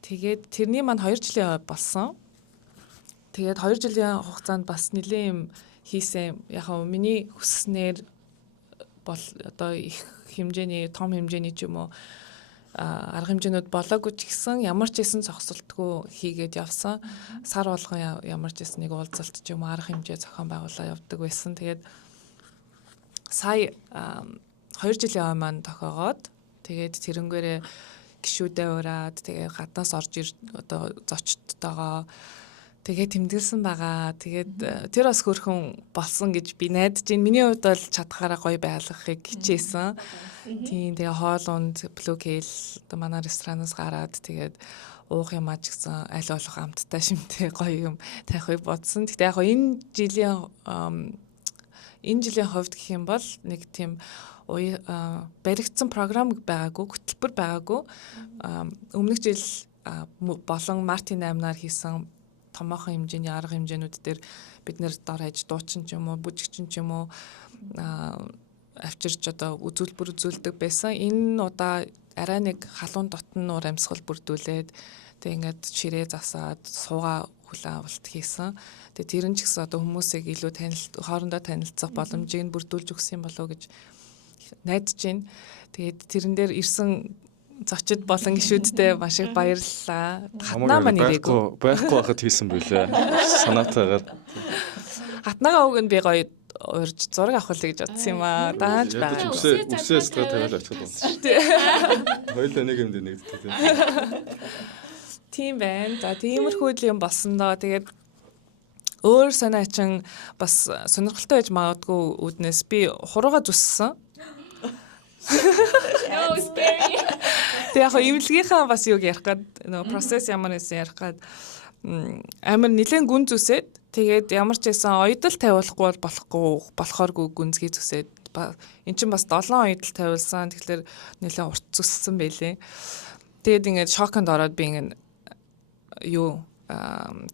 Тэгээд тэрний маань 2 жилийн болсон. Тэгээд 2 жилийн хугацаанд бас нэлээд юм хийсэн. Яг нь миний хүсснээр бол одоо их хэмжээний том хэмжээний ч юм уу арга хэмжээнүүд болоогүй ч гэсэн ямар ч хэсэн зогсолтгүй хийгээд явсан. Сар болгон ямар ч хэсэн нэг уулзалт ч юм уу арга хэмжээ зохион байгуулаад явдаг байсан. Тэгээд сая 2 жилийн ой маань тохиогоод тэгээд тэрнгээрээ гişүүдээ ураад тэгээд гаднаас орж одоо зочдтойгоо тэгээд тэмдэглэсэн байгаа. Тэгээд тэр бас хөрхөн болсон гэж би найдаж байна. Миний хувьд бол чадхаараа гоё байлгахыг хичээсэн. Тийм тэгээ хоол унд блүкейл одоо манай ресторанаас гараад тэгээд уух юм ач гэсэн аль болох амттай шимтэй гоё юм тавихыг бодсон. Тэгтээ яг энэ жилийн хувьд гэх юм бол нэг тийм баригдсан програм байгаагүй, хөтөлбөр байгаагүй. Өмнөх жил болон Мартин 8-наар хийсэн томоохон хэмжээний арга хэмжээнүүд дээр бид нэр дор хаяж дуучин ч юм уу, бүжигчин ч юм уу авчирч одоо үзүүлбэр үзүүлдэг байсан. Энэ удаа арай нэг халуун дотн нуур амьсгал бүрдүүлээд тэг ингээд ширээ засаад суугаа хүлээн авалт хийсэн. Тэгээ тэр нь ч гэсэн одоо хүмүүсийг илүү хоорондоо танилцах боломжийг бүрдүүлж өгсөн болов уу гэж найдаж байна. Тэгээд тэрэн дээр ирсэн зочид болон гишүүдтэй маш их баярлалаа. Хатнаа маань ирээгүй. Байхгүй байхад хийсэн байлээ. Санаатайгаар. Хатнаага үг нь би гоё урьж зураг авах гэж бодсон юм аа. Дааж байгаа. Үсээс тавиад очиход байна шүү дээ. Хоёулаа нэг юм дээр нэгддэг. Тийм байна. За тиймэрхүү юм болсон доо. Тэгээд өөр санаачин бас сонирхолтой байж магадгүй үднээс би хурууга зүссэн. No scary. Тэг яг имлэгийнхаа бас юуг ярих гад нөгөө процесс ямар нэсэн ярих гад амар нэлээд гүн зүсээд тэгээд ямар ч байсан оёдол тавиулахгүй болохооргүй гүнзгий зүсээд эн чинь бас 7 оёдол тавиулсан. Тэгэхээр нэлээд урт зүссэн байлээ. Тэгээд ингээд шоконд ороод би ингээд юу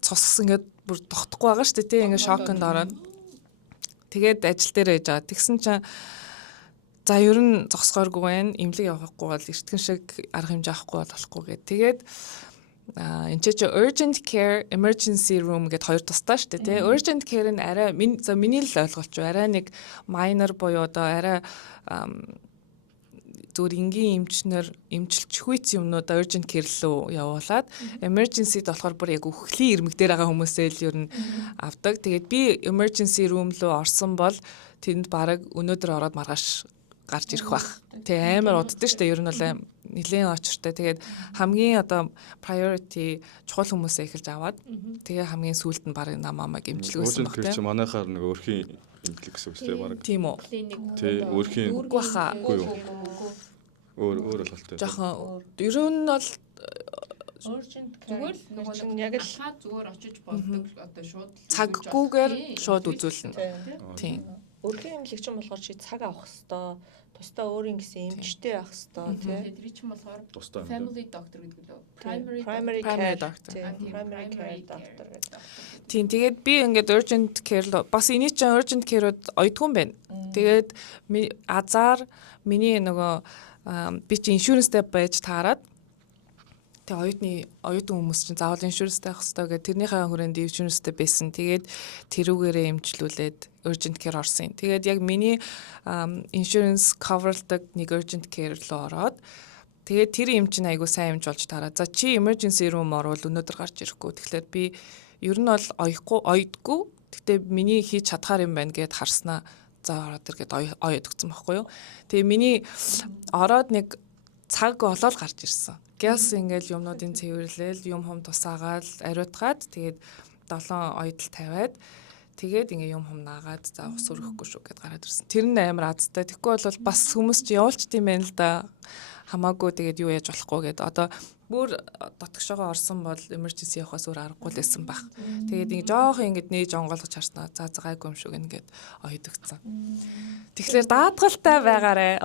цус ингээд бүр тогтохгүй байгаа шүү дээ тий ингээд шоконд ороод тэгээд ажил дээр байж байгаа. Тэгсэн чинь за ер нь зогсохооргүй байна. Имлэг явахгүй бол эртгэн шиг арга хэмжээ авахгүй болохгүй гэдэг. Тэгээд энэ ч urgent care, emergency room гэд хоёр тустай шүү дээ тий. Urgent care нь арай миний л ойлголч арай нэг minor буюу одоо арай зүгээр энгийн эмчнэр эмчилчихүйц юмнууд urgent care руу явуулаад emergency-д болохоор бүр яг үхлийн ирмэг дээр байгаа хүмүүсээ л ер нь авдаг. Тэгээд би emergency room руу орсон бол тэнд бараг өнөөдөр ороод маргааш гарч ирэх бах. Тэ амар уддаг шүү дээ. Ер нь бол нэлээд очиртай. Тэгээд хамгийн одоо priority чухал хүмүүсээ эхэлж аваад тэгээ хамгийн сүүлд нь баг намаамаа гэмжлэгсэн баг тийм. Манайхаар нэг өөрхийн имплик гэсэн үг шүү дээ баг. Тийм үү. Тий, өөрхийн үгүй баха. Өөр бололтой. Жохон ер нь бол Urgent зүгээр л нөгөө яг л зүгээр очиж болдог одоо шууд цаггүйгээр шууд үзүүлнэ. Тийм. Өрхийн эмнэлэгч юм болохоор чи цаг авах хэвээр тусдаа өөрийн гэсэн эмчтэй байх хэвээр тий. Тэр чинь болохоор Тусдаа family doctor гэдэг лөө. Primary Primary care doctor. Primary care doctor гэдэг. Тийм тэгээд би ингээд urgent care бас эний чинь urgent care-ууд оёдгүй юм байна. Тэгээд азар миний нөгөө би чи иншүрэнстэй байж таарад тэгээ оюутан хүмүүс чинь заавал иншүрэнстэй байх хэрэгтэй гэдэг тэрнийхээ хүрээнд иншүрэнстэй байсан. Тэгээд тэрүүгээрээ эмчлүүлээд urgent care орсон. Тэгээд яг миний insurance coverдаг нэг urgent care руу ороод тэгээд тэр эм чинь айгуу сайн эмч болж таараа. За чи emergency room орвол өнөөдөр гарч ирэхгүй. Тэгэхээр би ер нь бол оёдгүй. Гэтэ миний хийж чадхаар юм байна гэд харснаа за ороод ир гэд оёд өгсөн байхгүй юу. Тэгээ миний ороод нэг цаг болоод гарч ирсэн. Гяс ингээл юмнуудын цэвэрлэл, юм хум тусаагаал, ариутгаад тэгээд 7 оёдол тавиад тэгээд ингээ юм хум наагаад за ус өрөхгүй шүү гэд гараад ирсэн. Тэр нь амар азтай. Тэгэхгүй бол бас хүмүүс чи явуулчт юм байна л да. Хамаагүй тэгээд юу яаж болохгүй гэд одоо бүр дотгошоо орсон бол emergency явахаас өөр аргагүй л байсан баг. Тэгээд ингээ жоох ингээд нээж онгойлгож харснаа за гайгүй юм шүү гэнгээд оёдогцсон. Тэгэхээр даатгалтай байгаарэ.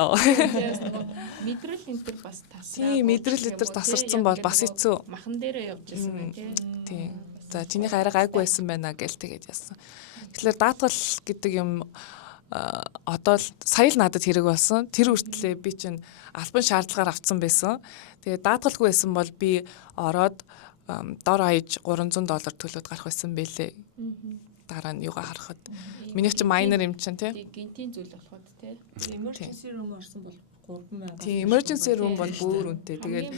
Мэдрэл энэ төр бас тасраа. Тийм мэдрэл энэ төр тасарсан бол бас хэцүү. Махан дээрээ явж байсан байх тий. Тийм. За чинийх арай гайгүй байсан байна гэл тэгээд яасан. Тэгэхээр даатгал гэдэг юм одоо л сая л надад хэрэг болсон. Тэр үртлээ би чинь албан шаардлагаар авцсан байсан. Тэгээд даатгалгүй байсан бол би ороод дор хаяж $300 төлөөд гарах байсан бэлээ. Дараа нь юугаа харахад. Минийх чинь майнер юм чинь тий. Гинтийн зүйл болоход тий. Emergency room орсон бол 3000. Тийм emergency room бол бүр үнэтэй. Тэгээд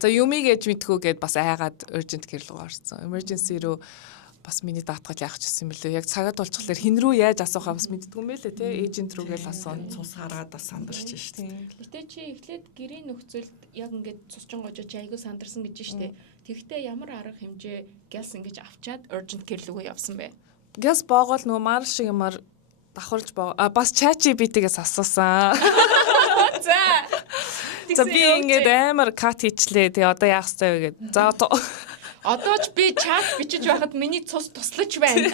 за юмыг ээж мэдхгүйгээд бас айгаад urgent care руу орсон. Emergency руу бас миний даатгал яах ч гэсэн юм лээ. Яг цагаад болчихлоор хин рүү яаж асуухаа бас мэддгүй юм байлээ тий. Эйжент рүүгээл асууна. Цус хараад бас сандарч шүү дээ. Гэтэ чи эхлээд гэрийн нөхцөлд яг ингээд цусчин гожоо чи айгуу сандарсан гэж штэ. Тэгвэл ямар арга хэмжээ гялс ингэж авчаад urgent care руу явсан бэ? Гэс боогол нөгөө маар шиг юмар давхарж бас ChatGPT-гээс асуусан. За би ингээд амар кат хийчлээ. Тэгээ одоо яах вэ гээд. За Одоо ч би чат бичиж байхад миний цус туслаж байна.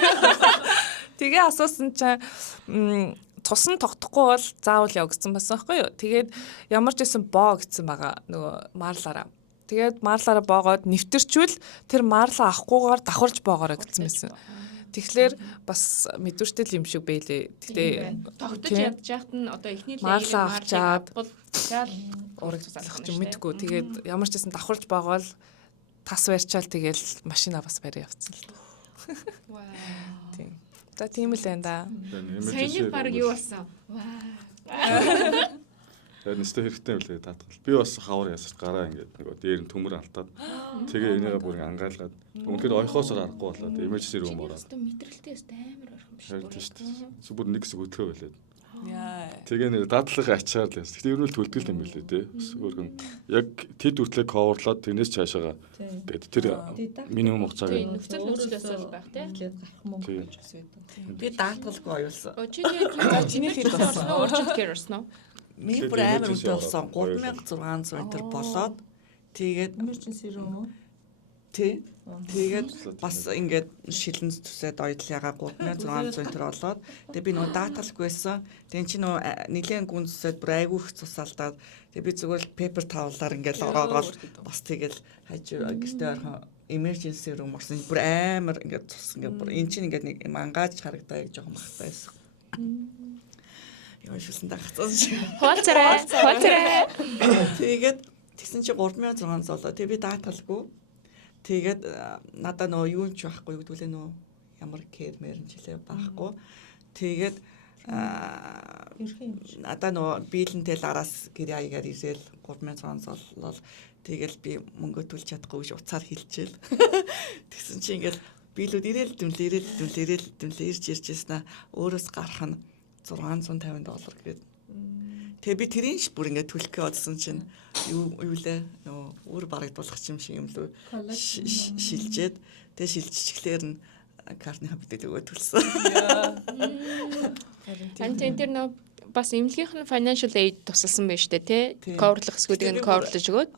Тэгээ асуусан чинь цус нь тогтохгүй бол заавал яв гэсэн байсан байхгүй юу. Тэгээд ямар ч байсан боо гэсэн байгаа нөгөө маарлаараа. Тэгээд маарлаараа боогоод нэвтэрчвэл тэр маарлаа авахгүйгээр давхарж боогоорой гэсэн байсан. Тэгэхээр бас мэдвэртэй юм шиг байлээ. Гэтэ тогтож ядж яхад нь одоо эхний маарлаа авчаад шал ураг залах ч мэдгүй. Тэгээд ямар ч байсан давхарж боогоол тас барьчаал тэгэл машина бас барь явцсан л. Вау. Тийм. За тийм л байна да. Саяны баг юу болсон? Тэгээд нэстэ хэрэгтэй юм лээ даатгал. Би бас хавар ясаж гараа ингээд нөгөө дээр нь төмөр алтаад тэгээ энийгээ бүр ангаалгаад үнэхээр ойхоос аргагүй болоод emergency room ороод. Өстө мэдрэлтэй өстө амар орхон биш. Харин тийм шүү дээ. Бүр нэг хэсэг өдгөө байлаа. Яа. Тэгээ нэр даатгалын ачаар л яс. Гэтэ ер нь л төлтгөл юм билээ те. Өөрхөн яг тэд үртлээ coverлоод тэрнээс цаашаага гээд тэр минимум хугацааг нөхцөл нөхцлөөс л байх те. Гарах мөнгө гэж бас байдаг. Би даатгалгүй оюулсан. Чи чиний хэд болсон? Urgent care орсон уу? Ми бүр амар үнэтэй болсон. 3600 энэ болоод тэгээд Emergency room уу? тий. Тэгээд бас ингээд шилэн төсөөд оёдлыгаа 3600 энэ болоод тэгээд би нөгөө даатгалгүй байсан. Тэгээд чи нөгөө нэгэн гүн төсөөд бүр айгүй их цусаалдаад тэгээд би зүгээр л paper towel-аар ингээд ороогоол бас тэгэл хажуу гэртээ орхон emergency room орсон. Бүр амар ингээд цус ингээд бүр эн чинь ингээд нэг мангааж харагдаа гэж жоохон бах байсан. Яа шилэн дагцсан шиг. Хуалцарай. Тэгээд тэгсэн чи 3600 болоо. Тэгээ би даатгалгүй. Тэгээд надаа нөө юу ч байхгүй юу гэдгүүлээ нөө ямар кэр мэрэн жилээ байхгүй. Тэгээд надаа нөө биелэнтэй л араас гэр аягаар ирэл 3600 болол тэгэл би мөнгө төлж чадахгүй гэж уцаар хэлчихэл. Тэгсэн чи ингээл биелүүд ирэл ирж иржсэн өөрөөс гарах нь $650 гээд. Тэгээ би тэрийн бүр ингээд төлөх гэсэн чинь юу лээ нөө өөр барагдуулах юм шиг юм лөө шилжээд тэгээ шилжчихлээр нь картны хабитээ өгөө төлсөн. Антен тэр нөө бас эмнэлгийнх нь financial aid тусалсан байж тээ тий. Coverлох хэсгүүдийг нь coverлж өгөөд.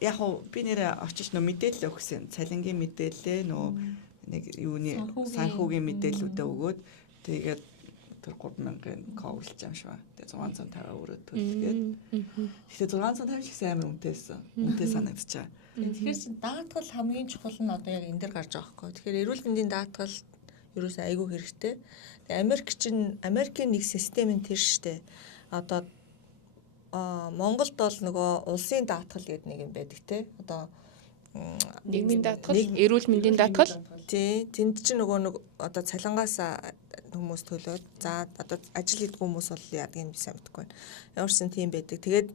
Яг хоо би нэрээ очиж нөө мэдээлэл өгсөн. Цалингийн мэдээлэл нөө нэг юуны санхүүгийн мэдээллүүдээ өгөөд тэгээд тэр 3000-ын coverлж юм шиг. Тэгээ 650 өөрөө төлгээд. Тэгэхээр 650 шиг амар үнэтэйсэн. Үнэтэй санагдчихаа. Тэгэхээр чин даатгал хамгийн чухал нь одоо яг энэ дэр гарч байгаа хгүй. Тэгэхээр эрүүл мэндийн даатгал ерөөсөө айгүй хэрэгтэй. Тэгээ Америкийн нэг систем нь тэр штэ. Одоо Монголд бол нөгөө улсын даатгал гэдэг нэг юм байдаг те. Одоо нийгмийн даатгал, эрүүл мэндийн даатгал. Тий, тэнд чинь нөгөө нэг одоо цалингаас хүмүүс төлөөд за одоо ажил хийдэг хүмүүс бол яадаг юм сайн мэдэхгүй байна. Ямар ч юм тийм байдаг. Тэгээд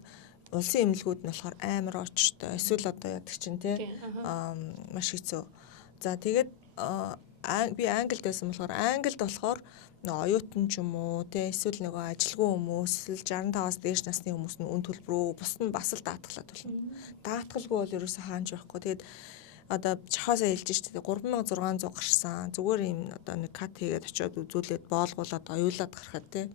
улсын эмнэлгүүд нь болохоор амар очтой. Эсвэл одоо яадаг чинь тий маш хэцүү. За тэгээд би Англид байсан болохоор Англид болохоор нөгөө оюутан ч юм уу тий эсвэл нөгөө ажилгүй хүмүүс 65-аас дээш насны хүмүүс нь үн төлбөрөө бус нь бас л даатгалаа төлнө. Даатгалгүй бол ерөөсөө хаанч байхгүй. Тэгээд одоо чахаасаа хэлж штэ 3600 гарсан. Зүгээр юм одоо нэг кат хийгээд очиод үзүүлээд боолгуулаад оюулаад гарахад тий.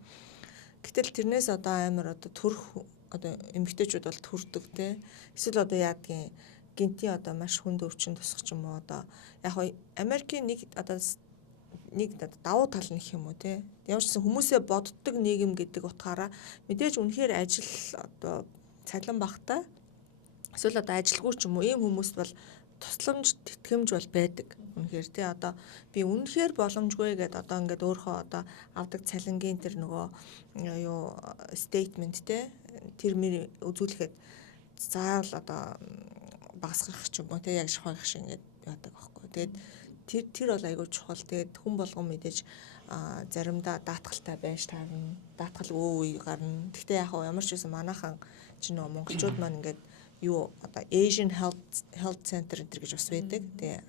Гэтэл тэрнээс одоо амар одоо төрөх одоо эмэгтэйчүүд бол төрдөг тий. Эсвэл одоо яадгийн гинтийн одоо маш хүнд өвчин тусах ч юм уу одоо яг Америкийн нэг давуу тал нь гэх юм уу тий. Ямар ч хүмүүсээ боддог нийгэм гэдэг утгаараа мэдээж үнэхээр ажил одоо цалин багтай. Эсвэл одоо ажилгүй ч юм уу ийм хүмүүс бол тусламж тэтгэмж бол байдаг. Үнэхээр тий одоо би үнэхээр боломжгүй гэдэг одоо ингээд өөрөө одоо авдаг цалингийн тэр нөгөө юу statement тэр мөр үзүүлэхэд заавал одоо багасгах ч юм уу тий яг шахах шиг ингээд яадаг байхгүй. Тэгээд тэр бол айгүй чухал. Тэгээд хүн болгон мэдээж заримдаа даатгалтай байж таарна. Даатгал үе гарна. Гэхдээ яг ямар ч байсан манайхан чинь нөгөө монголчууд маань ингээд юу одоо Asian Health Center энэ гэж бас байдаг. Тэгээ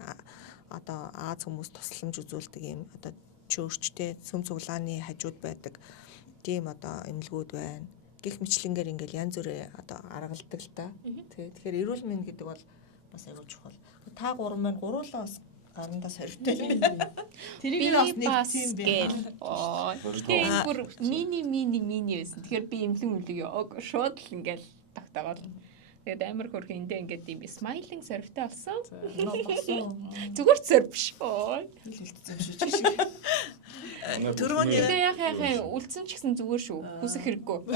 одоо Аз хүмүүс тусламж үзүүлдэг юм одоо чөөрчтэй сүм цуглааны хажууд байдаг тийм одоо эмнэлгүүд байна. Гэх мэтлэнгээр ингээл янз бүрээ одоо аргалдаг л та. Тэгэхээр эрүүл мэнд гэдэг бол бас аягүй чухал. Та гурван маань гуруулаа бас гарандаа сорвтой. Тэрийг бас нэгтгэсэн юм байна. Тэгээ бүр мини байсан. Тэгэхээр би эмнэлэг яг шууд л ингээл тогтоогоо. Тэгээд амар хөрх эндээ ингээд юм smiling сорвтой болсон. Зүгээр сорв биш. Түрүүний Тэгээ үлдсэн ч гэсэн зүгээр шүү. Хүсэх хэрэггүй.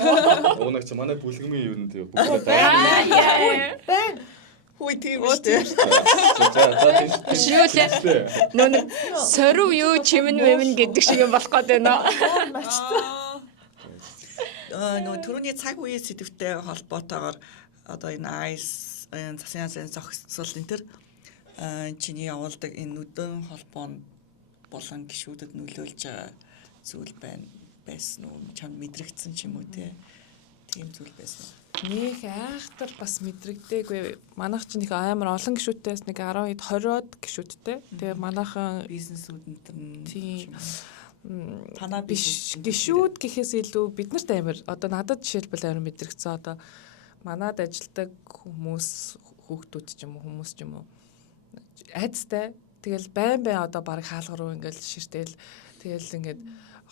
Уунагч манай бүлгэмийн юу нэ бүгд Байна. Хүй тийм шүү. Шүүлээ. Нөө сорив юу чимэн мэмэн гэдэг шиг юм болох гээд байна. нөө түрүүний цаг үеийн сэдвтэй холбоотойгоор одоо энэ ICE засгийн газрын зохицол энэ төр чиний явуулдаг энэ нүдэн холбоонд болон гишүүдэд нөлөөлж байгаа зүйл байсан уу? Чамд мэдрэгдсэн ч юм уу те? Тийм зүйл байсан уу? Нэг айхтар бас мэдрэгдээгүй. Манайх чинь их амар олон гишүүдээс нэг 10-20-од гишүүдтэй. Тэгээ манайхан Бизнесүүд энэ тийм танаа биш гишүүд гэхээс илүү биднэрт амар одоо надад жишээлбэл амар мэдрэгцсэн одоо манад ажилладаг хүмүүс хүүхдүүд ч юм уу хүмүүс ч юм уу айцтай тэгэл байн одоо баг хаалга руу ингээл ширтэл тэгэл ингээд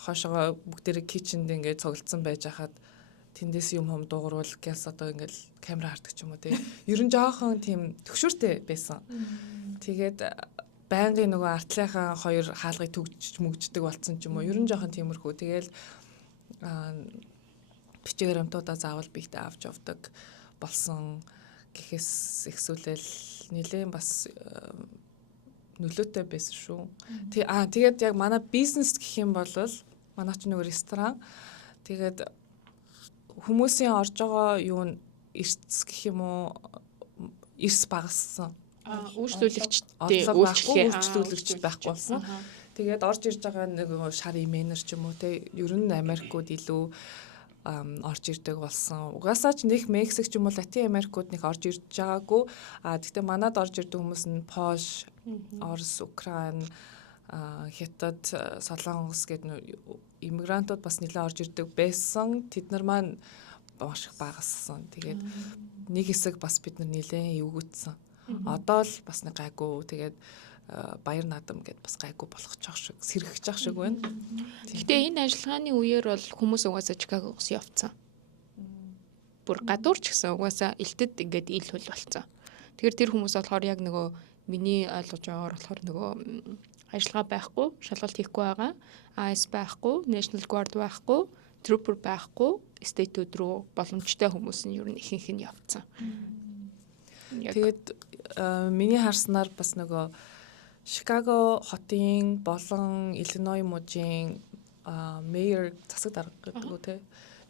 хошоо бүгдээрээ кичэнд ингээд цуглдсан байж хахад тэндээс юм дуугарвал гэс одоо ингээл камера хардаг ч юм уу тий ер нь жоохон тийм төгшөөртэй байсан тэгээд байнгын нөгөө артлынхаа хоёр хаалгыг төгж мөгждөг болсон ч юм уу ер нь жоохон тиймэрхүү тэгэл бичгээр амтуудаа заавал бигтэй авч явдаг болсон гэхээс ихсүүлэл нэлээд бас нөлөөтэй байсан шүү. Тэгээд яг манай бизнес гэх юм бол манай ч нөгөө ресторан тэгээд хүмүүсийн орж байгаа юу н эрс гэх юм уу эрс багассан. Үйлчлүүлэгчтэй үйлчлүүлэгч байхгүй болсон. Тэгээд орж ирж байгаа нэг шар имэнер ч юм уу те ер нь Америкууд илүү орж ирдэг болсон. Угаасаа ч нэг Мексик ч юм уу Латин Америкууд нэг орж ирж байгаагүй. Гэхдээ манад орж ирдэг хүмүүс нь Польш, Орос, Украин, Хятад, Солонгос гэдэг иммигрантууд бас нэлээд орж ирдэг байсан. Тэд нар маань маш их багассан. Тэгээд нэг хэсэг бас бид нар нэлээд эвгүүцсэн. Одоо л бас нэг гайгүй тэгээд баяр наадам гэд бас гайгүй болох ч ах шиг сэргэж ах шиг байна. Гэхдээ энэ ажиллагааны үеэр бол хүмүүс угаасаа Чикагоос явцсан. Бүр гадуур ч гэсэн угаасаа элтэд ингээд ил хөл болцсон. Тэгэхээр тэр хүмүүс болохоор яг нөгөө миний ойлгож байгаагаар болохоор нөгөө ажиллагаа байхгүй, шалгалт хийхгүй байгаа, ICE байхгүй, National Guard байхгүй, Trooper байхгүй, state-үүд рүү боломжтой хүмүүс нь ер нь ихэнх нь явцсан. Тэгээд миний харснаар бас нөгөө Шикаго хотын болон Иллиной мужийн мэйер засаг дарга гэдэг үү те.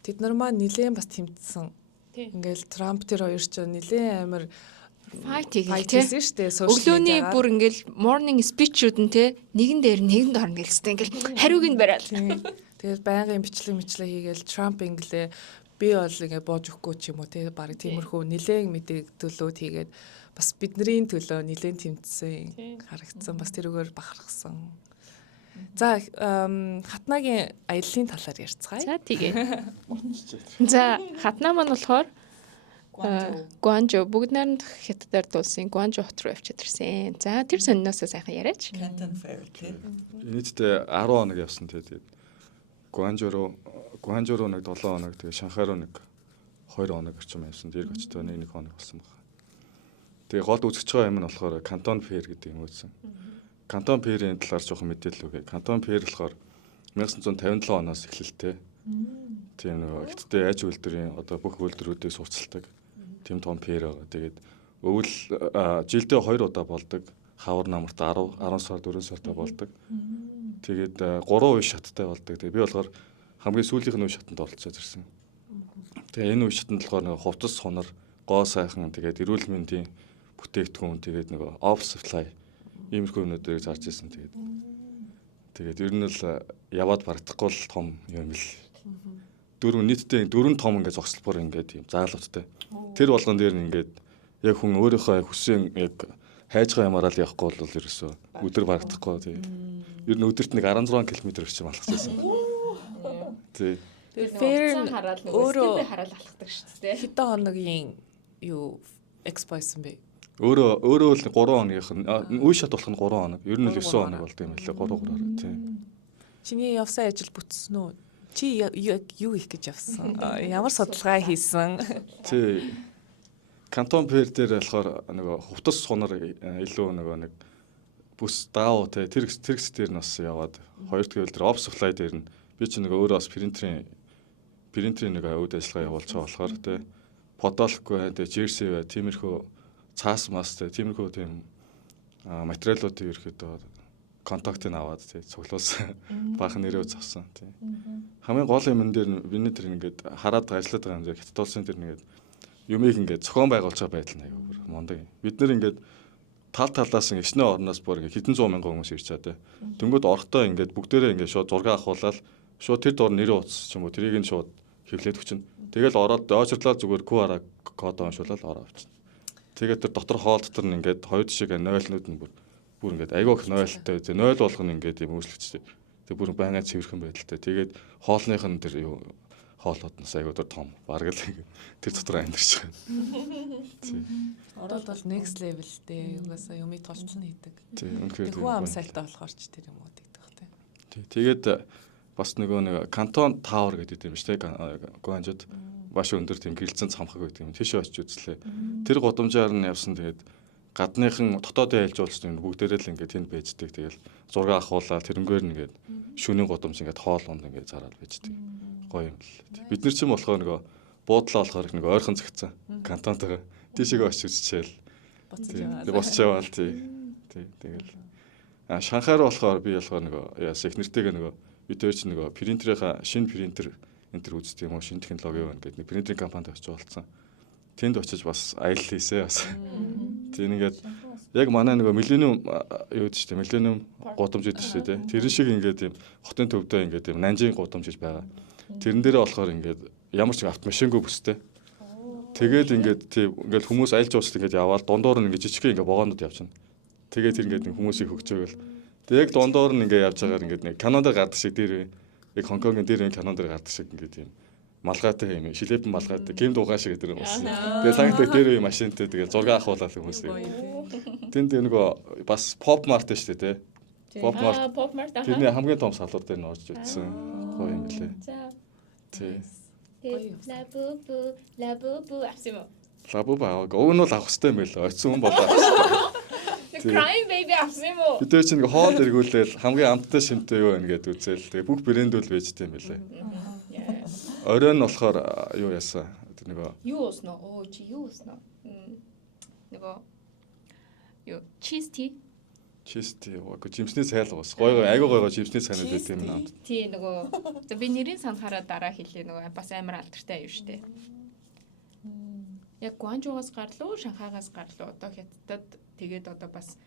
Тэд нар маань нэлээд бас тэмцсэн. Ингээл Трамп тэр хоёр ч нэлээд амар файт хийсэн шүү дээ. Өглөөний бүр ингээл morning speech-үүд нь те нэгэн дээр нэгэнд орно гэлстэй ингээл хариуг нь бариад. Тэгээд байнгын бичлэг хийгээл Трамп инглээ би бол ингээ бууж өгөхгүй ч юм уу те баг тиймэрхүү нэлээд мэдээлэлүүд хийгээд бас бидний төлөө нэлээд тэмцсэн харагдсан бас тэрүүгээр бахархсан. За хатнагийн аяллаа талаар ярьцгаая. За тэгээ. За хатнаа маань болохоор Гуанчжоу бүгд найрамдах хятадаар дуулсан Гуанчжоу хот руу явж ирсэн. За тэр сониноосоо сайхан яриач. Canton Fair тий. Нийтдээ 10 хоног явсан тэгээд Гуанчжоу руу нэг 7 хоног тэгээд Шанхай руу нэг 2 хоног орчим явсан. Дээрх очтоо нэг хоног болсон байна. Тэгээ гол үзэж байгаа юм нь болохоор Canton Fair гэдэг юм үүсэн. Canton Fair-ийн талаар жоохон мэдээлэл өгье. Canton Fair болохоор 1957 оноос эхэлтэй. Тийм нөгөө Хятадын аж үйлдвэрийн одоо бүх үйлдвэрүүдийг сууцалдаг. Тийм том fair байгаа. Тэгээд өвөл жилдээ 2 удаа болдог. Хавар намарт 10 сар 4 сартаа болдог. Тэгээд 3 үе шаттай болдог. Тэгээд би болохоор хамгийн сүүлийнх нь үе шатанд оролцоод ирсэн. Тэгээд энэ үе шатанд болохоор нэг хувцас хунар, гоо сайхан тэгээд эрүүл мэндийн бүтээгдэхүүн тэгээд нэг office supply иймэрхүү юмнуудыг зарж ирсэн. Тэгээд ер нь л яваад барагдахгүй л том юм л. Нийтдээ 4 том ингээд зогсолбор ингээд юм заалуудтай. Тэр болгон дээр нь ингээд яг хүн өөрийнхөө хүссэн яг хайж байгаа ямаараа л явахгүй бол ерөөсөө өдөр барагдахгүй тий. Ер нь өдөрт нэг 16 км орчим алхажсэн. Тий. Fair хараад нөгөө өөрөө степээ хараад алхдаг шүү дээ. хэдэн хоногийн юу экспо байсан бэ? Өөрөө л 3 хоногийнх нь үе шат болох нь 3 хоног. Ер нь л 9 хоног болд юм лээ 3-3-аар тий. Чиний явсан ажил бүтсэн үү? Чи юу их гэж явсан? Ямар судалгаа хийсэн? Тий. Кантон фер дээр болохоор нөгөө хувцас сунар илүү нөгөө нэг бүс даав те тэр дээр нь бас яваад хоёр дахь өдөр office supply дээр нь би чи нөгөө өөрөө бас принтерийн нэг үйл ажиллагаа явуулж байгаа болохоор те подолхгүй те jersey бай тиймэрхүү цаас мас те тиймэрхүү тийм материалуудыг ерөөхдөө контактыг аваад те цуглуулсан баахан нэрээ завсан те хамгийн гол юм энэ дээр миний тэр ингээд хараад ажиллаад байгаа юм зэрэг хятадулсын тэр нэгээд юмыг ингээд зохион байгуулж байгаа байдал нэг өөр мундаг. Бид нэр ингээд талаас нь ичнэ орноос бүр ингээд хэдэн зуун мянган хүмүүс ирж чаа те. Дөнгөд орохдоо ингээд бүгдээрээ ингээд шууд зураг авахуулаад шууд тэр дор нэрээ утас ч юм уу тэрийг нь шууд хэвлээд өгчин. Тэгэл ороод очрлаад зүгээр QR код оншуулаад ороо авчин. Тэгээд тэр дотор хоол дотор нь ингээд хоёр жишээ нойлнууд нь бүр ингээд айгүй их нойлтой. Тэ нойл болгоно ингээд юм үүслэгчтэй. Тэг бүр байнга цэвэрхэн байдалтай. Тэгээд хоолных нь тэр юу хоолууд нь айгүй том бараг л тэр дотор амьдэрч байгаа. Ороод бол next level дээ. Угаасаа юмыг толцсон хийдэг. Тий, үнэхээр Хүү амсайлтаа болохоор ч тэр юм уу тэгдэх тий. Тий, тэгээд бас нөгөө нэг Кантон Tower гэдэг юм шүү дээ. Гуанжид маш өндөр тийм гэрэлцэн цамхаг гэдэг юм. Тийшээ очиж үзлээ. Тэр гудамжаар нь явсан тэгээд гадныхан дотоодын айлж уулсан бүгдээрээ л ингээд тэнд байждаг. Тэгэл зураг авахуулаад тэрнгээр нь ингээд шөнийн гудамж ингээд хоол унд ингээд зараад байждаг. Гоё юм л. Бид нар ч юм болохоор нөгөө буудлаа болохоор нэг ойрхон зэгцэн кантонтойгоо тийшээ очиж үзчихээл. Босч яваал тий. Тэгэл Шанхай руу болохоор би болохоор нөгөө яас их нэртэйгээ нөгөө бид өөр чинь нөгөө принтерийнхаа шинэ принтер энэ төр үздэг юм уу шинэ технологи байна гэдэг нэг принтеринг компанид очиж уулзсан. Тэнд очиж бас аялал хийсээ бас. Тийм ингээд яг манай нөгөө Millennium юу гэдэг чинь Millennium гудамж гэдэг чинь тий. Тэр шиг ингээд юм хотын төвдөө ингээд юм Нанжийн гудамж гэж байгаа. Тэрэн дээрээ болохоор ингээд ямар ч автомашингүй бүстэй. Тэгээд ингээд тий ингээд хүмүүс аялж уучлаа ингээд яваал дундуур нь ингээд жижигхэн ингээд вагонууд явчихна. Тэгээд тэр ингээд хүмүүсийг хөгжөөгөл. Тэг яг дундуур нь ингээд явж байгаагаар ингээд нэг Канадад гардаг шиг дээр яг Хонконгийн дээр Канадад гардаг шиг ингээд юм малгайтай юм шилэпэн малгайтай гейм дуугаа шиг гэдэг юм болсон. Тэгээд санагдав дээр үе машинтай тэгээд зураг авахуулаад хүмүүсийг. Тэнд нөгөө бас pop mart шүү дээ тий. Pop mart. Тэрний хамгийн том салбар дээр нь орж үзсэн. Гоё юм лээ. Тий. Лабубу авсан юм. Лабуба уг нь бол авах хэрэгтэй юм байл. Очсон хүн болоо. Crying baby авсан юм уу? Бид тэр чинь хоол эргүүлээл хамгийн амттай шимтэй юу байна гэдээ үзээл. Тэгээ бүх брэндүүл байжтэй юм байлээ. Оройн болохоор юу яасан? Тэр нөгөө Юу уснаа? Оо чи юу уснаа? Нөгөө юу cheese tea. Cheese tea уу жимсний сайл уус. Гой айгуу жимсний сайнууд байт юм наа. Тий нөгөө би нэрийн санахаараа дараа хэлээ нөгөө бас амар алдартай аюу штэ. Яг Гуанчжоогоос гарлуу, Шанхайгаас гарлуу одоо хятадд тэгээд одоо бас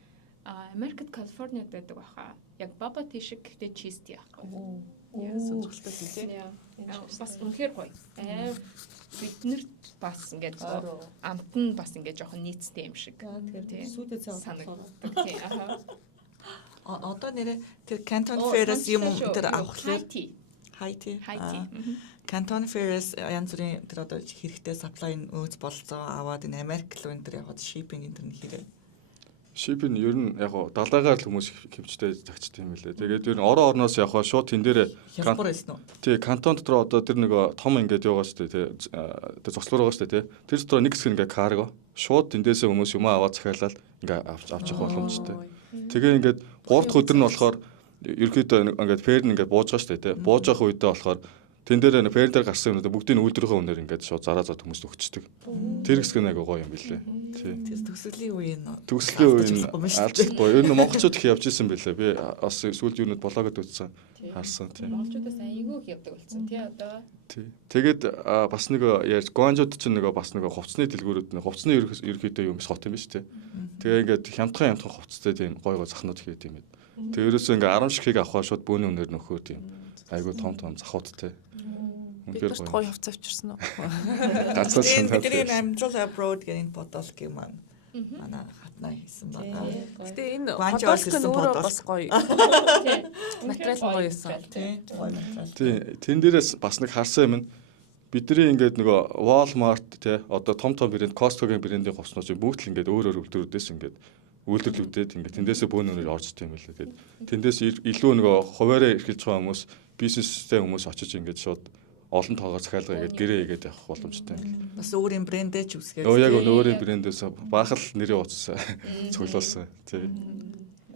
Америкт Калифорниуд байдаг баха. Яг баба tea шиг гэхдээ cheese tea аахгүй. Яа сонирхолтой тий. Бас үнэхээр гоё. Биднэрт бас ингээд амт нь бас ингээд жоохон нийцтэй юм шиг. Тэгэхээр сүйдээ санагддаг тий. Одоо нэрээ тэр Canton Fair-аас юм тэр авахлаа. Хайти. Canton Fair-аас янз бүрийн тэр одоо хэрэгтэй supply нөөц болцоо аваад энэ Америк руу энэ тэр яваад shipping энэ тэр хэрэг. Shipping ер нь яг далайгаар л хүмүүс хөвчтэй загчтай юм лээ. Тэгээд ер нь орон орноос явхаа шууд тэн дээр Хялбар байсан уу? Тий, кантон дотор одоо тэр нэг том ингээд яваа штэ тий. Тэр зогслоор байгаа штэ тий. Тэр дотор нэг хэсэг ингээд карго шууд тэндээсээ хүмүүс юм аваад захиалаад ингээд авч явах боломжтой. Тэгээ ингээд 3 дахь өдөр нь болохоор ерөөхдөө ингээд фэр нь ингээд бууж байгаа штэ тий. Бууж явах үедээ болохоор Тэн дээр нэг фэр дээр гарсан юмнууд бүгдийг үйлдвэрийнхээ үнээр ингээд шууд зараа хүмүүст өгчдөг. Тэр хэсэг нэг гоё юм билээ. Тий. Тэр төгсгөлийн үеийн Төгсгөлийн үеийн алдахгүй. Ер нь монголчууд их явж исэн байлаа. Би бас сүүлд юунууд блогод үзсэн. Харсан тий. Монголчуудаас аягүй их явдаг болсон тий одоо. Тий. Тэгээд бас нэг яаж гуанжууд чинь нэг бас нэг хувцсны дэлгүүрүүд нэг хувцсны ерөөхдөө юм сот юм биш тий. Тэгээ ингээд хямдхан хувцастай тийм гой захнууд хийх юм. Тэгээ ерөөсөө ингээд 10 ширхгийг авахаа шууд бөөний үнээр нөхөө тийм. Айгу том захуудтай. Би бас гоё хувцас авчирсан уу? Гацсан санаа. бидний амжилт abroad гэх бодолгийн маань манай хатнаа хийсэн байгаа. Гэтэ энэ Гуанж подолк олсон нь өөрөө подолк. бас гоё. Тий. Материал нь гоё юмсан. Тий. Тэн дээрээс бас нэг харсан юм нь бидний ингээд нөгөө Walmart те одоо том брэнд Costco-гийн брэндийн хувцснууд бүгд л ингээд өөр үйлдвэрүүдээс ингээд үйлдвэрлэгдээд ингээд тэндээсээ бөөнөр орж ирсэн юм байлаа. Тэгээд тэндээс илүү нөгөө хуваараа эрхэлж байгаа хүмүүс бизнестэй хүмүүс очиж ингээд шууд олон тоогоор захиалга хийгээд гэрээ хийгээд явах боломжтой юм. Бас өөрийн брэндээ ч үсгээд. Яг өөрийн брэндээс баахал нэрээ утсан цуглуулсан. Тий.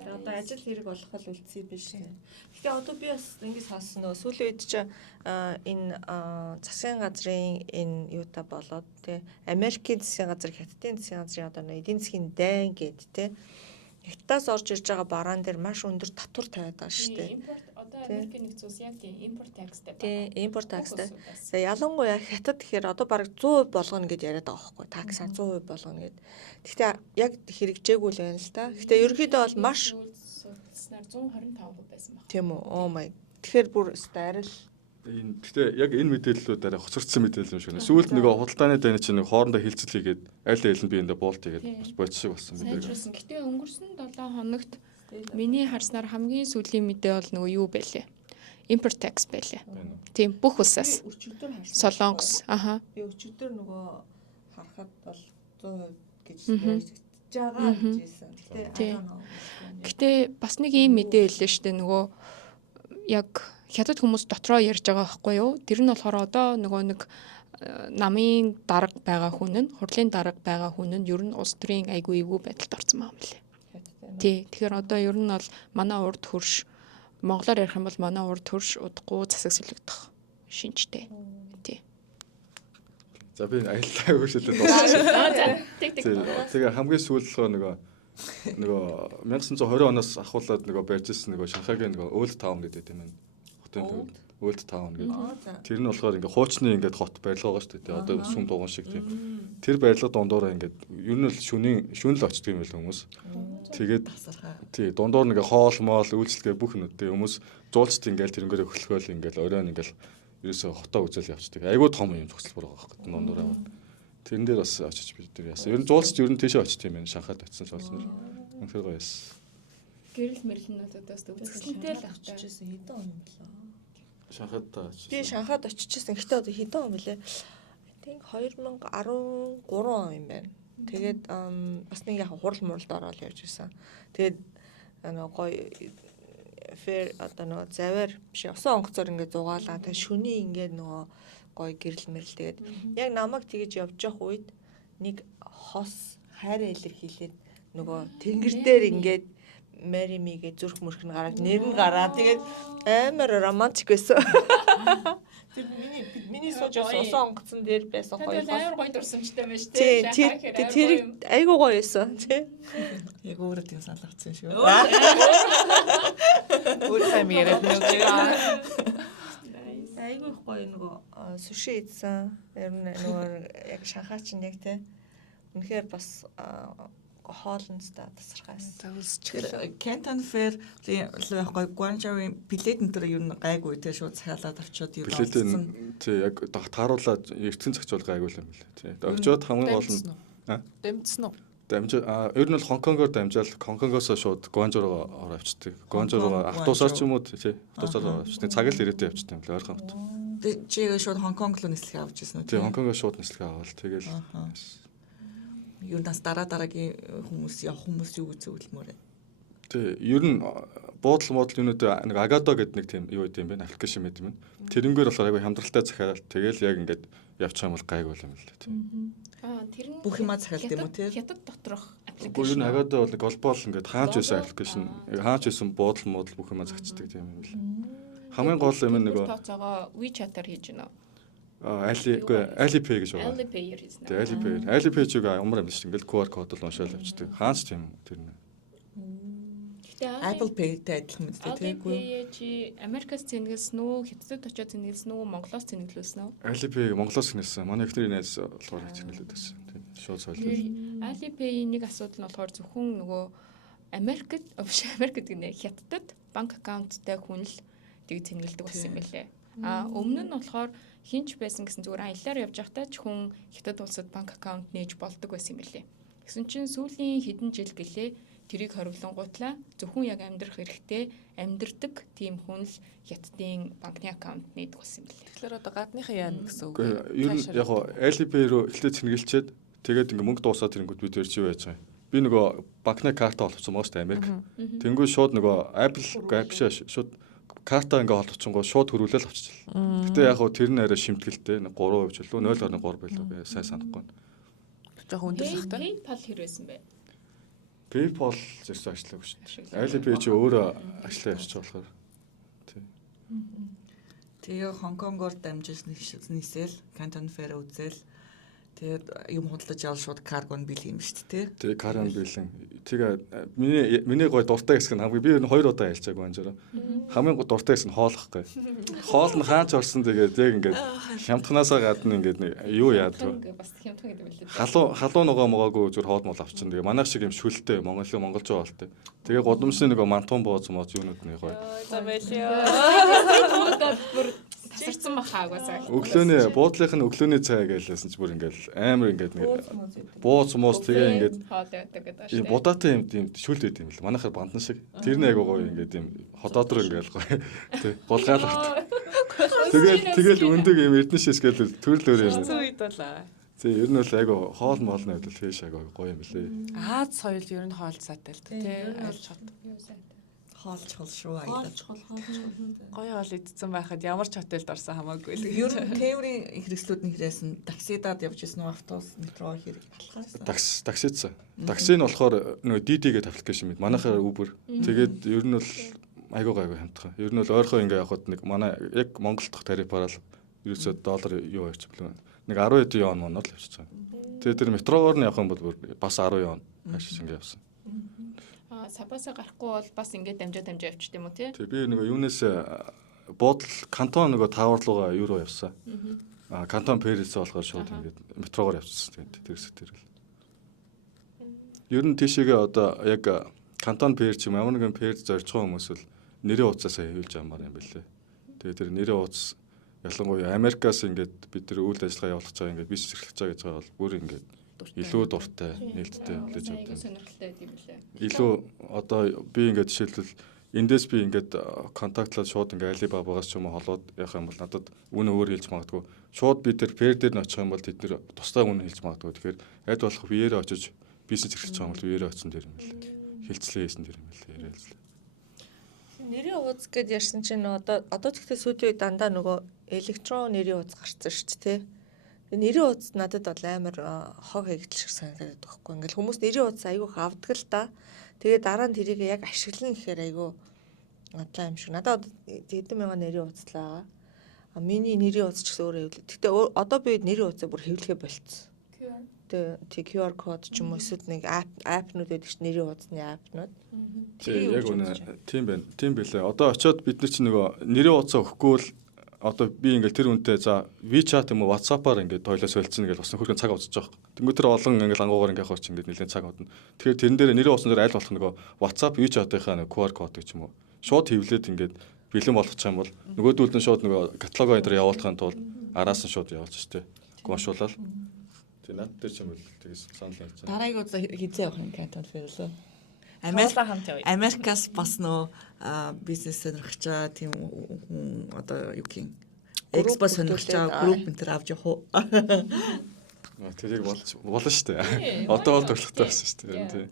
Одоо ажил хэрэг болох бол үлдсэн биш. Гэхдээ одоо би бас ингэж сонссон нөө сүүлийн үед чи энэ засгийн газрын энэ юута болоод тий Америкийн засгийн газар, Хятадын засгийн газрын одоо эдийн засгийн дайн гэд тий Хятадаас орж ирж байгаа бараан дээр маш өндөр татвар тавиад байгаа шүү дээ. Импорт одоо Америкийн нэгдсэн улс яг тийм импорт такстай. Тий, импорт такстай. За ялангуяа Хятад гэхээр одоо бараг 100% болгоно гэд яриад байгаа байхгүй. Таксаа 100% болгоно гэд. Гэхдээ яг хэрэгжээгүй л байна л та. Гэхдээ ерөнхийдөө бол маш судалснаар 125% байсан баг. тийм үү. Oh my. Тэгэхээр бүр арил Гэхдээ яг энэ мэдээллүүдээр хоцордсон мэдээлэл юм шиг байна. Сүүлд нөгөө худалдааны дайны чинь нэг хоорондоо хилцэл хийгээд аль аль нь би энэ болт хийгээд бас бодис шиг болсон мэдээ. Сайжруулсан. Гэтэ өнгөрсөн 7 хоногт миний харснаар хамгийн сүүлийн мэдээ бол нөгөө юу байлээ? Импорт такс байлээ. Тийм бүх улсаас. өчигдөр харсан. Солонгос. Аха. Би өчигдөр нөгөө харахад бол 100% гэж ярьж байгаа гэж хэлсэн. Тий. Гэхдээ Гэтэ бас нэг ийм мэдээ байлээ шүү дээ. Нөгөө яг хятад хүмүүс дотроо ярьж байгаа байхгүй юу? Тэр нь болохоор одоо нөгөө нэг намын дарга байгаа хүн нь, хурлын дарга байгаа хүн нь ер нь улс төрийн айгүй эвгүй байдалд орсон юм лээ. Тий. Тэгэхээр одоо ер нь бол манай урд хөрш монголоор ярих юм бол манай урд хөрш удахгүй засаг солигдох шинжтэй. Тий. За би аяллаа хөршөлтөд дуусчихсан. За тэг. Тэгээ хамгийн сүүлд нөгөө 1920 оноос ахуулаад нөгөө барьж ирсэн нөгөө Шанхайгийн нөгөө Old Town гэдэг юм байна. Хотын төвд Old Town гэдэг. Тэр нь болохоор ингээ хуучны ингээ хот барилга байгаа шүү дээ. Одоо сүм дугуун шиг тийм. Тэр барилга дундуур ингээ ер нь л шүн л очдөг юм байл хүмүүс. Тэгээд тий дундуур ингээ хоол моол үйлчлэгээ бүх нүдтэй хүмүүс жуулчд ингээл тэрнгээрээ хөглөхөөл ингээл оройн ингээл ерөөсө хотоо үзэл явцдаг. Айгуу том юм зогсолбор байгаа байхгүй дундуур аваад. Тэрэн дээр бас очиж бид нар яасан. Ер нь жуулчд ер нь тийшээ очт юм байна. Шанхайд очисон жуулч нар. Үнэхээр гоё яасан. Гэрэл мэрлэнүүдээс төвсгөлтэй л авчижсэн. хэдэн он болоо. Шанхайд та очиж. Би Шанхайд очижсэн. Гэхдээ одоо хэдэн он бэлээ? I think 2013 он юм байна. Тэгээд бас нэг яг хурал муралд ороод явж исэн. Тэгээд нөгөө гоё фэр одоо нөгөө завар биш усан онгоцоор ингээд зугаалаа. Тэгээд шүний ингээд нөгөө гоё гэрэл мэрэл тэгээд яг намайг тэгэж явж явах үед нэг хос хайраа илэрхийлээд нөгөө тэнгэр дээр ингээд Мэримигээ зүрх мөрх нь гараад нэр нь гараад тэгээд амар романтик байсан. Тэр миний сууж усан онгоцон дээр байсан гоё. амар гоё дурсамжтай байж тий. Тэр айгуу гоё байсан тий. Яг өөрөө тийм санагдсан шүү. Өөр сайн яриад нөгөө айгүй их гоё нөгөө суши идсэн. Ер нь нөгөө яг Шанхай чинь яг тий. Үнэхээр бас хоолндаа тасархайсан. Canton Fair байхгүй Guangzhou билет энэ төр юу гайгүй те шууд цахиалаад авчиад юу билетэн тий яг тааруулаад эртхэн зохицуул гайгүй юм билээ тий. Очоод хамгийн гол нь Дэмжсэн үү? Ер нь бол Хонконгоор дамжаал Хонконгоос шууд Guangzhou руу авчдаг. Guangzhou руу автобусаар ч юм уу тий автобусаар авчдаг. Цаг л ирээдээ авчдаг юм л ойрхон бат. Чи шууд Хонконг руу нислэгээ авч ирсэн үү? Тий Хонконгоос шууд нислэгээ аваад тэгэл юу нас дараагийн хүмүүс явах хүмүүс юу гэж зөвлөмөр. Тий, ер нь буудал модал юунууд нэг Agado гэдэг нэг тийм юу гэдэг юм байна, аппликейшн мэт юм. Тэрнгээр болохоор айгүй хямдралтай захиалал тэгэл яг ингээд явчих юм бол гайгүй юм л тий. Тэр нь бүх юмаа захиалт юм уу тий? Хятад доторх аппликейшн. Ер нь Agado бол глобал ингээд хаач байсан аппликейшн, хаач байсан буудал модал бүх юмаа захицдаг тийм юм л. хамгийн гол юм нөгөө тооцоогоо WeChat-аар хийж гэнэ. Alipay гэж байгаа. Alipay-ээр хийсэн. Тэгээ Alipay. Alipay-г амар юм шүү. Ингээл QR код л уншаал авчдаг. Хаанч тийм тэр нэ. Гэхдээ Apple Pay-тэй адилхан мэт тийгүй. Alipay чи Америкаас цэнгэлсэн үү, Хятадд очиод цэнгэлсэн үү, Монголоос цэнгэлсэн үү? Alipay Монголоос гинэсэн. Манай ихний найз болохоор цэнгэлээд байсан. Тийм. Шууд соёлоо. Alipay нэг асуудал нь болохоор зөвхөн нөгөө Америкт гинэ Хятадд банк аккаунттай хүн л тийг цэнгэлдэг болсон юм байлээ. Өмнө нь болохоор хинч байсан гэсэн зүгээр аяллаар явж байхдаа ч хүн Хятад улсад банк аккаунт нээж болдог байсан юм байлээ. Гэсэн чинь сүүлийн хэдэн жил гэлээ тэрийг хориглонгуутлаа зөвхөн яг амьдрах хэрэгтэй амьдрдаг тийм хүн л Хятадын банкны аккаунт нээдэг болсон юм байлээ. Тэгэхээр одоо гадныхан яана гэсэн үг. Ер нь яг Alipay руу эхлээд цэнгэлчээд тэгээд ингээ мөнгө дуусаад ирэнгүүт бид тэр чи байж байгаа. Би нөгөө банкны карта олгосон мөн шүү дээ Америк. Тэнгүү шууд нөгөө Apple app шууд карта ингээ олгочонгоо шууд хөрвүүлэл авчихлаа. Гэтэ яг хөө тэр нь арай шимтгэлтэй 3% ч лөө 0.3 байлаа би сайн санахгүй. Жохоо өндөр сахтай. PayPal хэр байсан бэ? PayPal зэрэг ажиллаагүй шүү дээ. Alipay чи өөрөө ажиллаа явчих болохоор. Тэгээ Хонконгоор дамжуулсан нийсэл Canton Fair үзэл тэгээд юм худалдаж авал шууд каргон бил юм шүү дээ. Тэгээ каргон билэн. Тэгээ миний гой дуртай хэсэг нь хамгийн би энэ 2 удаа ялчаагүй анжаараа. Хамгийн гой дуртай хэсэг нь хоолохгүй. Хоол нь хаач орсон тэгээд яг ингээд хямдхнаасаа гадна ингээд нэг юу яадаг. Бас хямдхан гэдэг байлээ. Халуун ногоо могоогүй зүр хоол мол авчин. Тэгээ манайх шиг юм шүлтэй монголчуу болтой. Тэгээ годомсны нөгөө мантун бооз моз юунууд нэг гоё. За байлаа. Тасарсан бахаагаас. Өглөөний буудлынх нь өглөөний цай гэлээсэн чи бүр ингээл амар ингээд нэг бууз моз тэгээ ингээд хоол яадаг гэдэг ийм будаатай юм тийм шүлт байт юм л. Манайхаар бандан шиг. Тэр нэг айгуу гоё ингээд ийм хотоодор ингээл гоё. Тэг булгаал авт. Тэгэл өндөг юм эрдэнэ шишгээл төрлөөр юм. Үед болоо. Тэг ер нь бол айгуу хоол моолны хувьд фэш айгуу гоё юм лээ. Аз соёл ер нь хоол сайтай л тий. Айлч хот. Хоолчгол шүү аялал. Гоё хоол идсэн байхад ямар ч хотелд орсон хамаагүй л. Ер нь тээврийн хэрэгслүүд нэхрээс нь таксидад явж исэн үү автобус метро хэрэг алхах. Таксиц. Такси нь болохоор нөгөө DD-гээ аппликейшн мэд. Манайхаар Uber. Тэгээд ер нь бол айгуу хямдхан. Ер нь бол ойрхоо ингээ явахад нэг манай яг Монгол дахь тарифаар л ерөөсөө доллар юу явчих блээ. Нэг 10 хэдэн юан моноор л явчихсан. Тэгээд тэр метрогоор нь явах юм бол бас 10 юан хашиж ингээ явсан. Сапасаа гарахгүй бол бас ингээд дамжаа явчих юм уу тий? Тэг би нөгөө юунаас буудал кантон нөгөө тавар руугаа юу руу явсан. Кантон Пэрис болохоор шууд ингээд метрогоор явчихсан. Тэрс тэр л. Ер нь тийшээгээ одоо яг кантон Пэр ч юм ямар нэгэн Пэр зорж байгаа хүмүүс бол нэрийн хуудасаа хөвлж амаар юм бэлээ. Тэгээ тэр нэрийн хуудас ялангуяа Америкаас ингээд бид тэр үйл ажиллагаа явуулах байгаа ингээд бизнес эрхлэж байгаа гэж байгаа бол бүр ингээд илүү дуртай нээлттэй хүлээж авдаг. Сонирхолтой юм лээ. Илүү одоо би ингээд жишээлбэл эндээс би ингээд контактлаад шууд ингээд Alibaba-гаас ч юм уу холоод явах юм бол надад үн өөр хэлж магадгүй. Шууд би тэр Fair дээр нь очих юм бол тэд нэр тусдаа үн хэлж магадгүй. Тэгэхээр аль болох биеэрээ очиж бизнес эрхлэж байгаа юм бол биеэрээ очсон дэр юм лээ. Хилцлээ хийсэн дэр юм лээ. Яриалаа. Нэрийн хуудас гэд ярьсан чинь одоо тэгтээ сүүлийн үед дандаа нөгөө электрон нэрийн хуудас гарцсан шүү дээ. Нэрийн хуудас надад бол амар хог хээгдэл шиг санагдаад байхгүй. Ингээл хүмүүс нэрийн хуудас айгүйх авдаг л да. Тэгээ дараа нь тэрийг яг ашиглана гэхээр айгүй надлаа юм шиг. Надад хэдэн мянган нэрийн хуудас л байгаа. Миний нэрийн хуудас ч гэсэн өөрөө хэвлээ. Гэтэ одоо би нэрийн хуудасаа бүр хэвлэхэ болцсон. Тэгээ QR код ч юм уу эсвэл нэг аппнууд байдаг чинь нэрийн хуудасны аппнууд. Тийм яг үнэ тийм байна. Тийм байлээ. Одоо очиод бид нар чинь нөгөө нэрийн хуудасаа өгөхгүй бол одоо би ингээл тэр үнтэй за WeChat юм уу WhatsApp-аар ингээд тойлоо солилцсон гэж болсон хөргөн цаг авчиж байгаа. Тэнгүү тэр олон ингээл ангуугаар ингээд хооч ингээд нэлээд цаг авдана. Тэгэхээр тэрэн дээр нэрийн хуудсан дээр аль болох нөгөө WhatsApp WeChat-ийнхаа QR код гэж юм уу шууд хэвлээд ингээд бэлэн болгочих юм бол нөгөөдүүлд нь шууд нөгөө каталогоо энэ явуулахын тулд араас нь шууд явуулж штэ. Гоншуулаад. Тэг над дээр ч юм бол тэгээс санал хийж байгаа. Дараагийн удаа хизээ явах юм Canton Fair лөө. Америкаас бас нөө бизнес сонирхож байгаа тийм одоо юу гин экспо сонирхож байгаа групп энэ төр авч явах уу? Тэрийг болно шүү дээ. Одоо бол төрлөختөө болсон шүү дээ.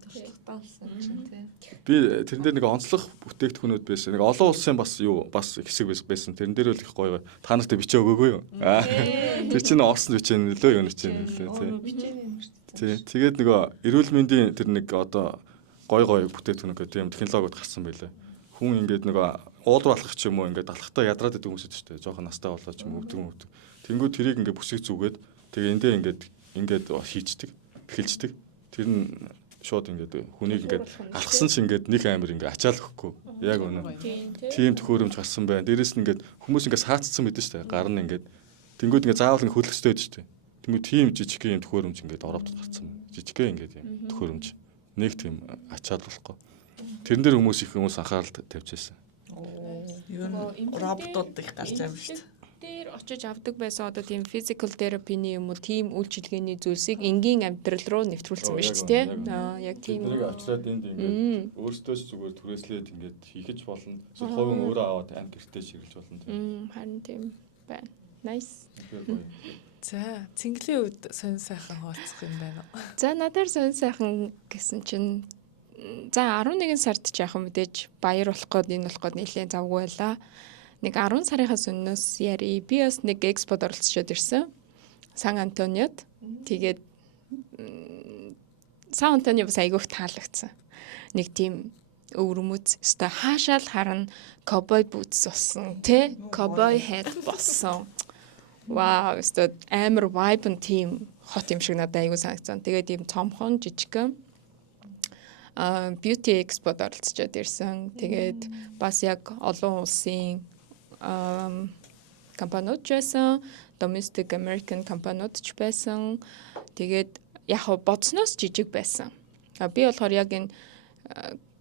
Би тэрэн дээр нэг онцлог бүтээгдэхүүнүүд байсан. Нэг олон улсын бас хэсэг байсан. Тэрэн дээр л их гоё. Та нарт бичээ өгөөгүй юу? Тэр чинь орсон бичээ нөлөө юу нэ тий. Тэгээд нөгөө эрүүл мэндийн тэр нэг одоо гой бүтээгдэхүүн гэдэг тийм технологиуд гарсан байлаа. Хүн ингээд нөгөө уулуур алхах ч юм уу ингээд алхахтаа ядраад идэг хүмүүс шүү дээ. Жохон настай болоо ч юм уу өвдөг. Тэнгүүд тэрийг ингээд бүсийг зүгээд тэгээ эндээ ингээд хийцдэг, эхэлждэг. Тэр нь шууд ингээд хүнийг ингээд алхсан ч ингээд нэг амир ингээд ачаал өгөхгүй. Яг үнэ. Тийм төхөөрөмж гарсан байна. Дээрэс нь ингээд хүмүүс ингээд саацсан мэдэн шүү дээ. Гар нь ингээд тэнгүүд ингээд заавал ингээд хөлөстэй байдаг шүү дээ. Тэнгүүд тийм жижигхэн юм төхөөрөмж ингээд оровдод гарсан. Жижигхэн ингээд юм төхөөрөмж. Нэг тийм ачаал болохгүй. Тэрэн дээр хүмүүс анхаарал тавьж байсан. Юу н роботууд их гарч байгаа юм шүү дээ. Тэр очиж авдаг байсан одоо тийм physical therapy-ний юм уу тийм үйлчилгээний зүйлсийг энгийн амьдрал руу нэвтрүүлсэн байна шүү дээ. Яг тийм. Тэрийг авчраад энд ингээд өөртөө ч зүгээр түрээслээд ингээд хийхэж болно. Эсвэл хувийн өөрөө аваад амт гэртээ ширлж болно. Харин тийм байна. Nice. За, цэнгэлийн үед сонь сайхан хооцох юм байна уу? За надаар сонь сайхан гэсэн чинь за 11 сард ч яах юм мэдээж баяр болох гээд энэ болох гээд нэлээд завгүй байла. Нэг 10 сарынхаа сүннөөс яри би бас нэг экспод оролцоод ирсэн. Сан Антониод. Тэгээд Сан Антонио бас айгүйх таалагдсан. Нэг тийм өвөрмөц өстой хаашаал харна cowboy boots болсон тий cowboy hat болсон. Вау, өстой амар vibe team хот юм шиг надад айгүй санагдсан. Тэгээд ийм цомхон жижигхэн beauty export оролцоод ирсэн. Тэгээд бас яг олон улсын компаниуд байсан, domestic American компаниуд ч байсан. Тэгээд яг бодсноос жижиг байсан. Би болохоор яг энэ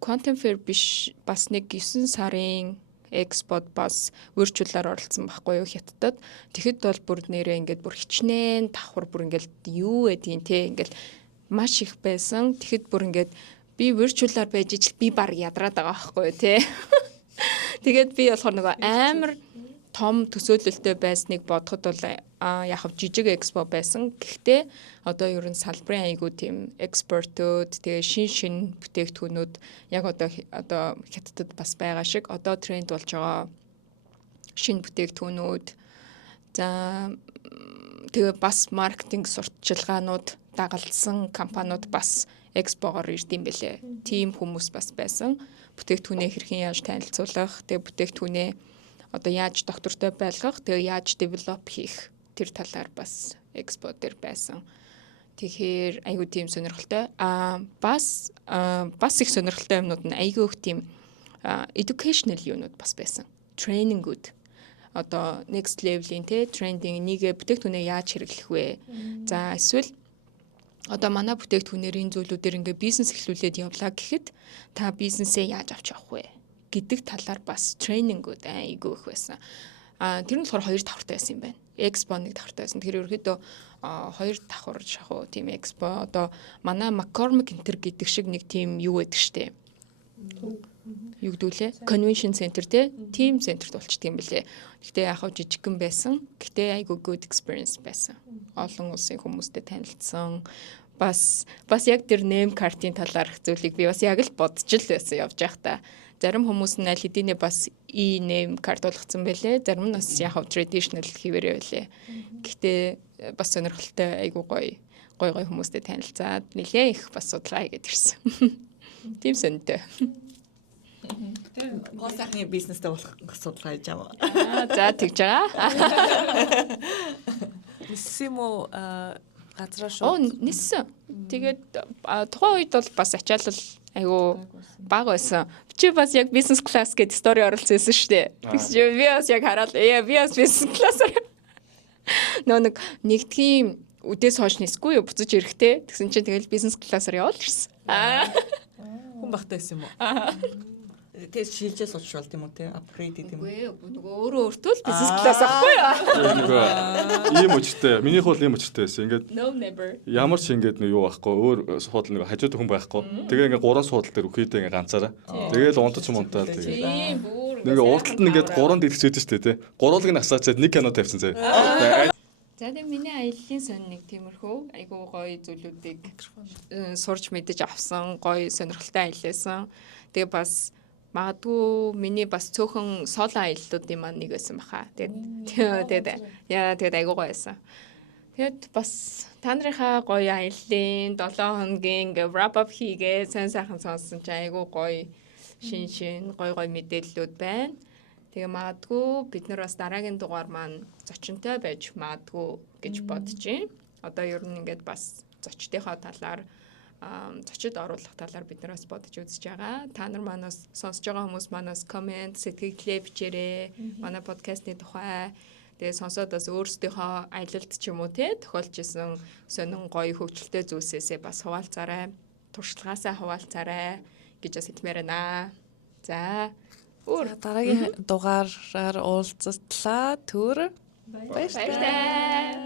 Quantum Fair биш бас нэг 9 сарын экспод бас virtual-аар оролцсон байхгүй юу Хятадд. Тэгэхэд бол бүр нэрээ ингээд бүр хичнээн давхар бүр ингээд юу гэдгийг те ингээд маш их байсан. Тэгэхэд бүр ингээд би virtual-аар байж ижил би баг ядраад байгаа байхгүй юу те. Тэгээд би болохоор нөгөө амар том төсөөлөлтөй байсныг бодоход бол яг жижиг экспо байсан. Гэхдээ одоо ер нь салбарын айгуу тийм экспертүүд тэгээ шин бүтээгдэхүүнүүд яг одоо Хятадд бас байгаа шиг одоо тренд болж байгаа шин бүтээгдэхүүнүүд за тэгээ бас маркетинг сурталчилгаанууд дагалдсан компаниуд бас экспогоор ирдэм бэлээ. Тим хүмүүс бас байсан. Бүтээгдэхүүнээ хэрхэн яаж танилцуулах, тэгээ бүтээгдэхүүнээ одоо яаж доктортой байлгах, тэгээ яаж develop хийх тэр талаар бас экспо дээр байсан. Тэгэхээр айгүй тийм сонирхолтой. Бас их сонирхолтой юмнууд нь айгүй их тийм educational юмнууд бас байсан. Тренингүүд. Одоо next level-ийн трендинг нэгэ бүтээгдэхүүнээ яаж хэрэглэх вэ? За эсвэл одоо манай бүтээгдэхүүнээр энэ зүйлүүдээр ингээ бизнес эхлүүлээд явлаа гэхэд та бизнесээ яаж авч явах вэ гэдэг талаар бас тренингүүд айгүй их байсан. Тэр нь болохоор 2 давхартай байсан юм байна. Экспо 1 давхартай байсан. Тэгэхээр ерөөдөө 2 давхар шахуу тийм экспо одоо манай McCormick Center гэдэг шиг нэг тийм юу байдаг штэ. Юу гэдүүлээ? Convention Center team центрт болчдөг юм бэлээ. Гэхдээ яг хав жижигхэн байсан. Гэхдээ айгүй good experience байсан. Олон улсын хүмүүстэй танилцсан. Бас яг тэр name card-ийн талаарх зүйлийг би бас яг л бодож л байсан явж байхдаа. Зарим хүмүүс нь аль хэдийнэ бас name card болгоцсон байлээ. Зарим нь бас яг traditional хийвэрээ байлээ. Гэхдээ бас сонирхолтой айгүй гоё хүмүүстэй танилцаад нэлээ их бас судалгаа хийгээд ирсэн. Тийм сонтой. Тэр гол сайхны бизнестэй болох судалгаа хийж байгаа. За тэгж байгаа. Ниссэн юм уу газраа шүү. Ниссэн. Тэгээд тухайн үед бол бас ачаалал айгу бага байсан. Чи бас яг бизнес класс гэдэг стори оролцсон шүү дээ. Тэгж би бас яг хараад би бас бизнес классаар нэгдгийн үдээс хойш нисгүй юу буцаж ирэхтэй. Тэгсэн чинь тэгэл бизнес классаар явал ирсэн. Хүн багтаа байсан юм уу? Тэс шилжээ сууч болт юм уу те апгрейд гэдэг юм. Үгүй нөгөө өөрөө өөртөө л бизнес класс авахгүй юу? Ийм өчтэй. Минийх бол ийм өчтэй байсан. Ингээд No never. ямар ч ингээд юу байхгүй өөр суудал нэг хажууд хүн байхгүй. Тэгээ ингээд 3 суудал дээр үхийдээ ингээд ганцаараа. Тэгээл унтаж мунтаал тэгээ. Тийм бүр. Ингээ урталт нь ингээд 3 дэлгэцээд штэ тий. 3-ыг насаачаад нэг кино тавьсан зэ. За тэгээ миний аяллаа сонь нэг тиймэрхүү айгуу гоё зүйлүүдийг сурч мэдэж авсан гоё сонирхолтой аяллаасан. Тэгээ бас магадгүй миний бас цөөхөн соло аяллуудын маань нэг байсан баха. Тэгээд айгуу гоё байсан. Тэгэд бас та нарынхаа гоё аяллаа 7 хоногийн ингээ wrap up хийгээ сайн сайхан сонссон чи айгуу гоё шин гоё мэдээллүүд байна. Тэгээ магадгүй бид нар бас дараагийн дугаар маань зочинтой байж магадгүй гэж бодож байна. Одоо ер нь ингээд бас зочдынхоо талаар зочид оруулах талаар бид нар бас бодож үзэж байгаа. Та нар манаас сонсож байгаа хүмүүс манаас комент, сэтгэлдээ бичээрэй. Манай подкастны тухай тэгээ сонсоод бас өөрсдийнхөө аялалд ч юм уу те тохиолж исэн сонин гоё хөгжилтэй зүйлсээсээ бас хуваалцаарай. Туршлагаасаа хуваалцаарай гэж бас хэлмээр байна. За дараагийн дугаараар уулзтлаа. Түр. баярлалаа.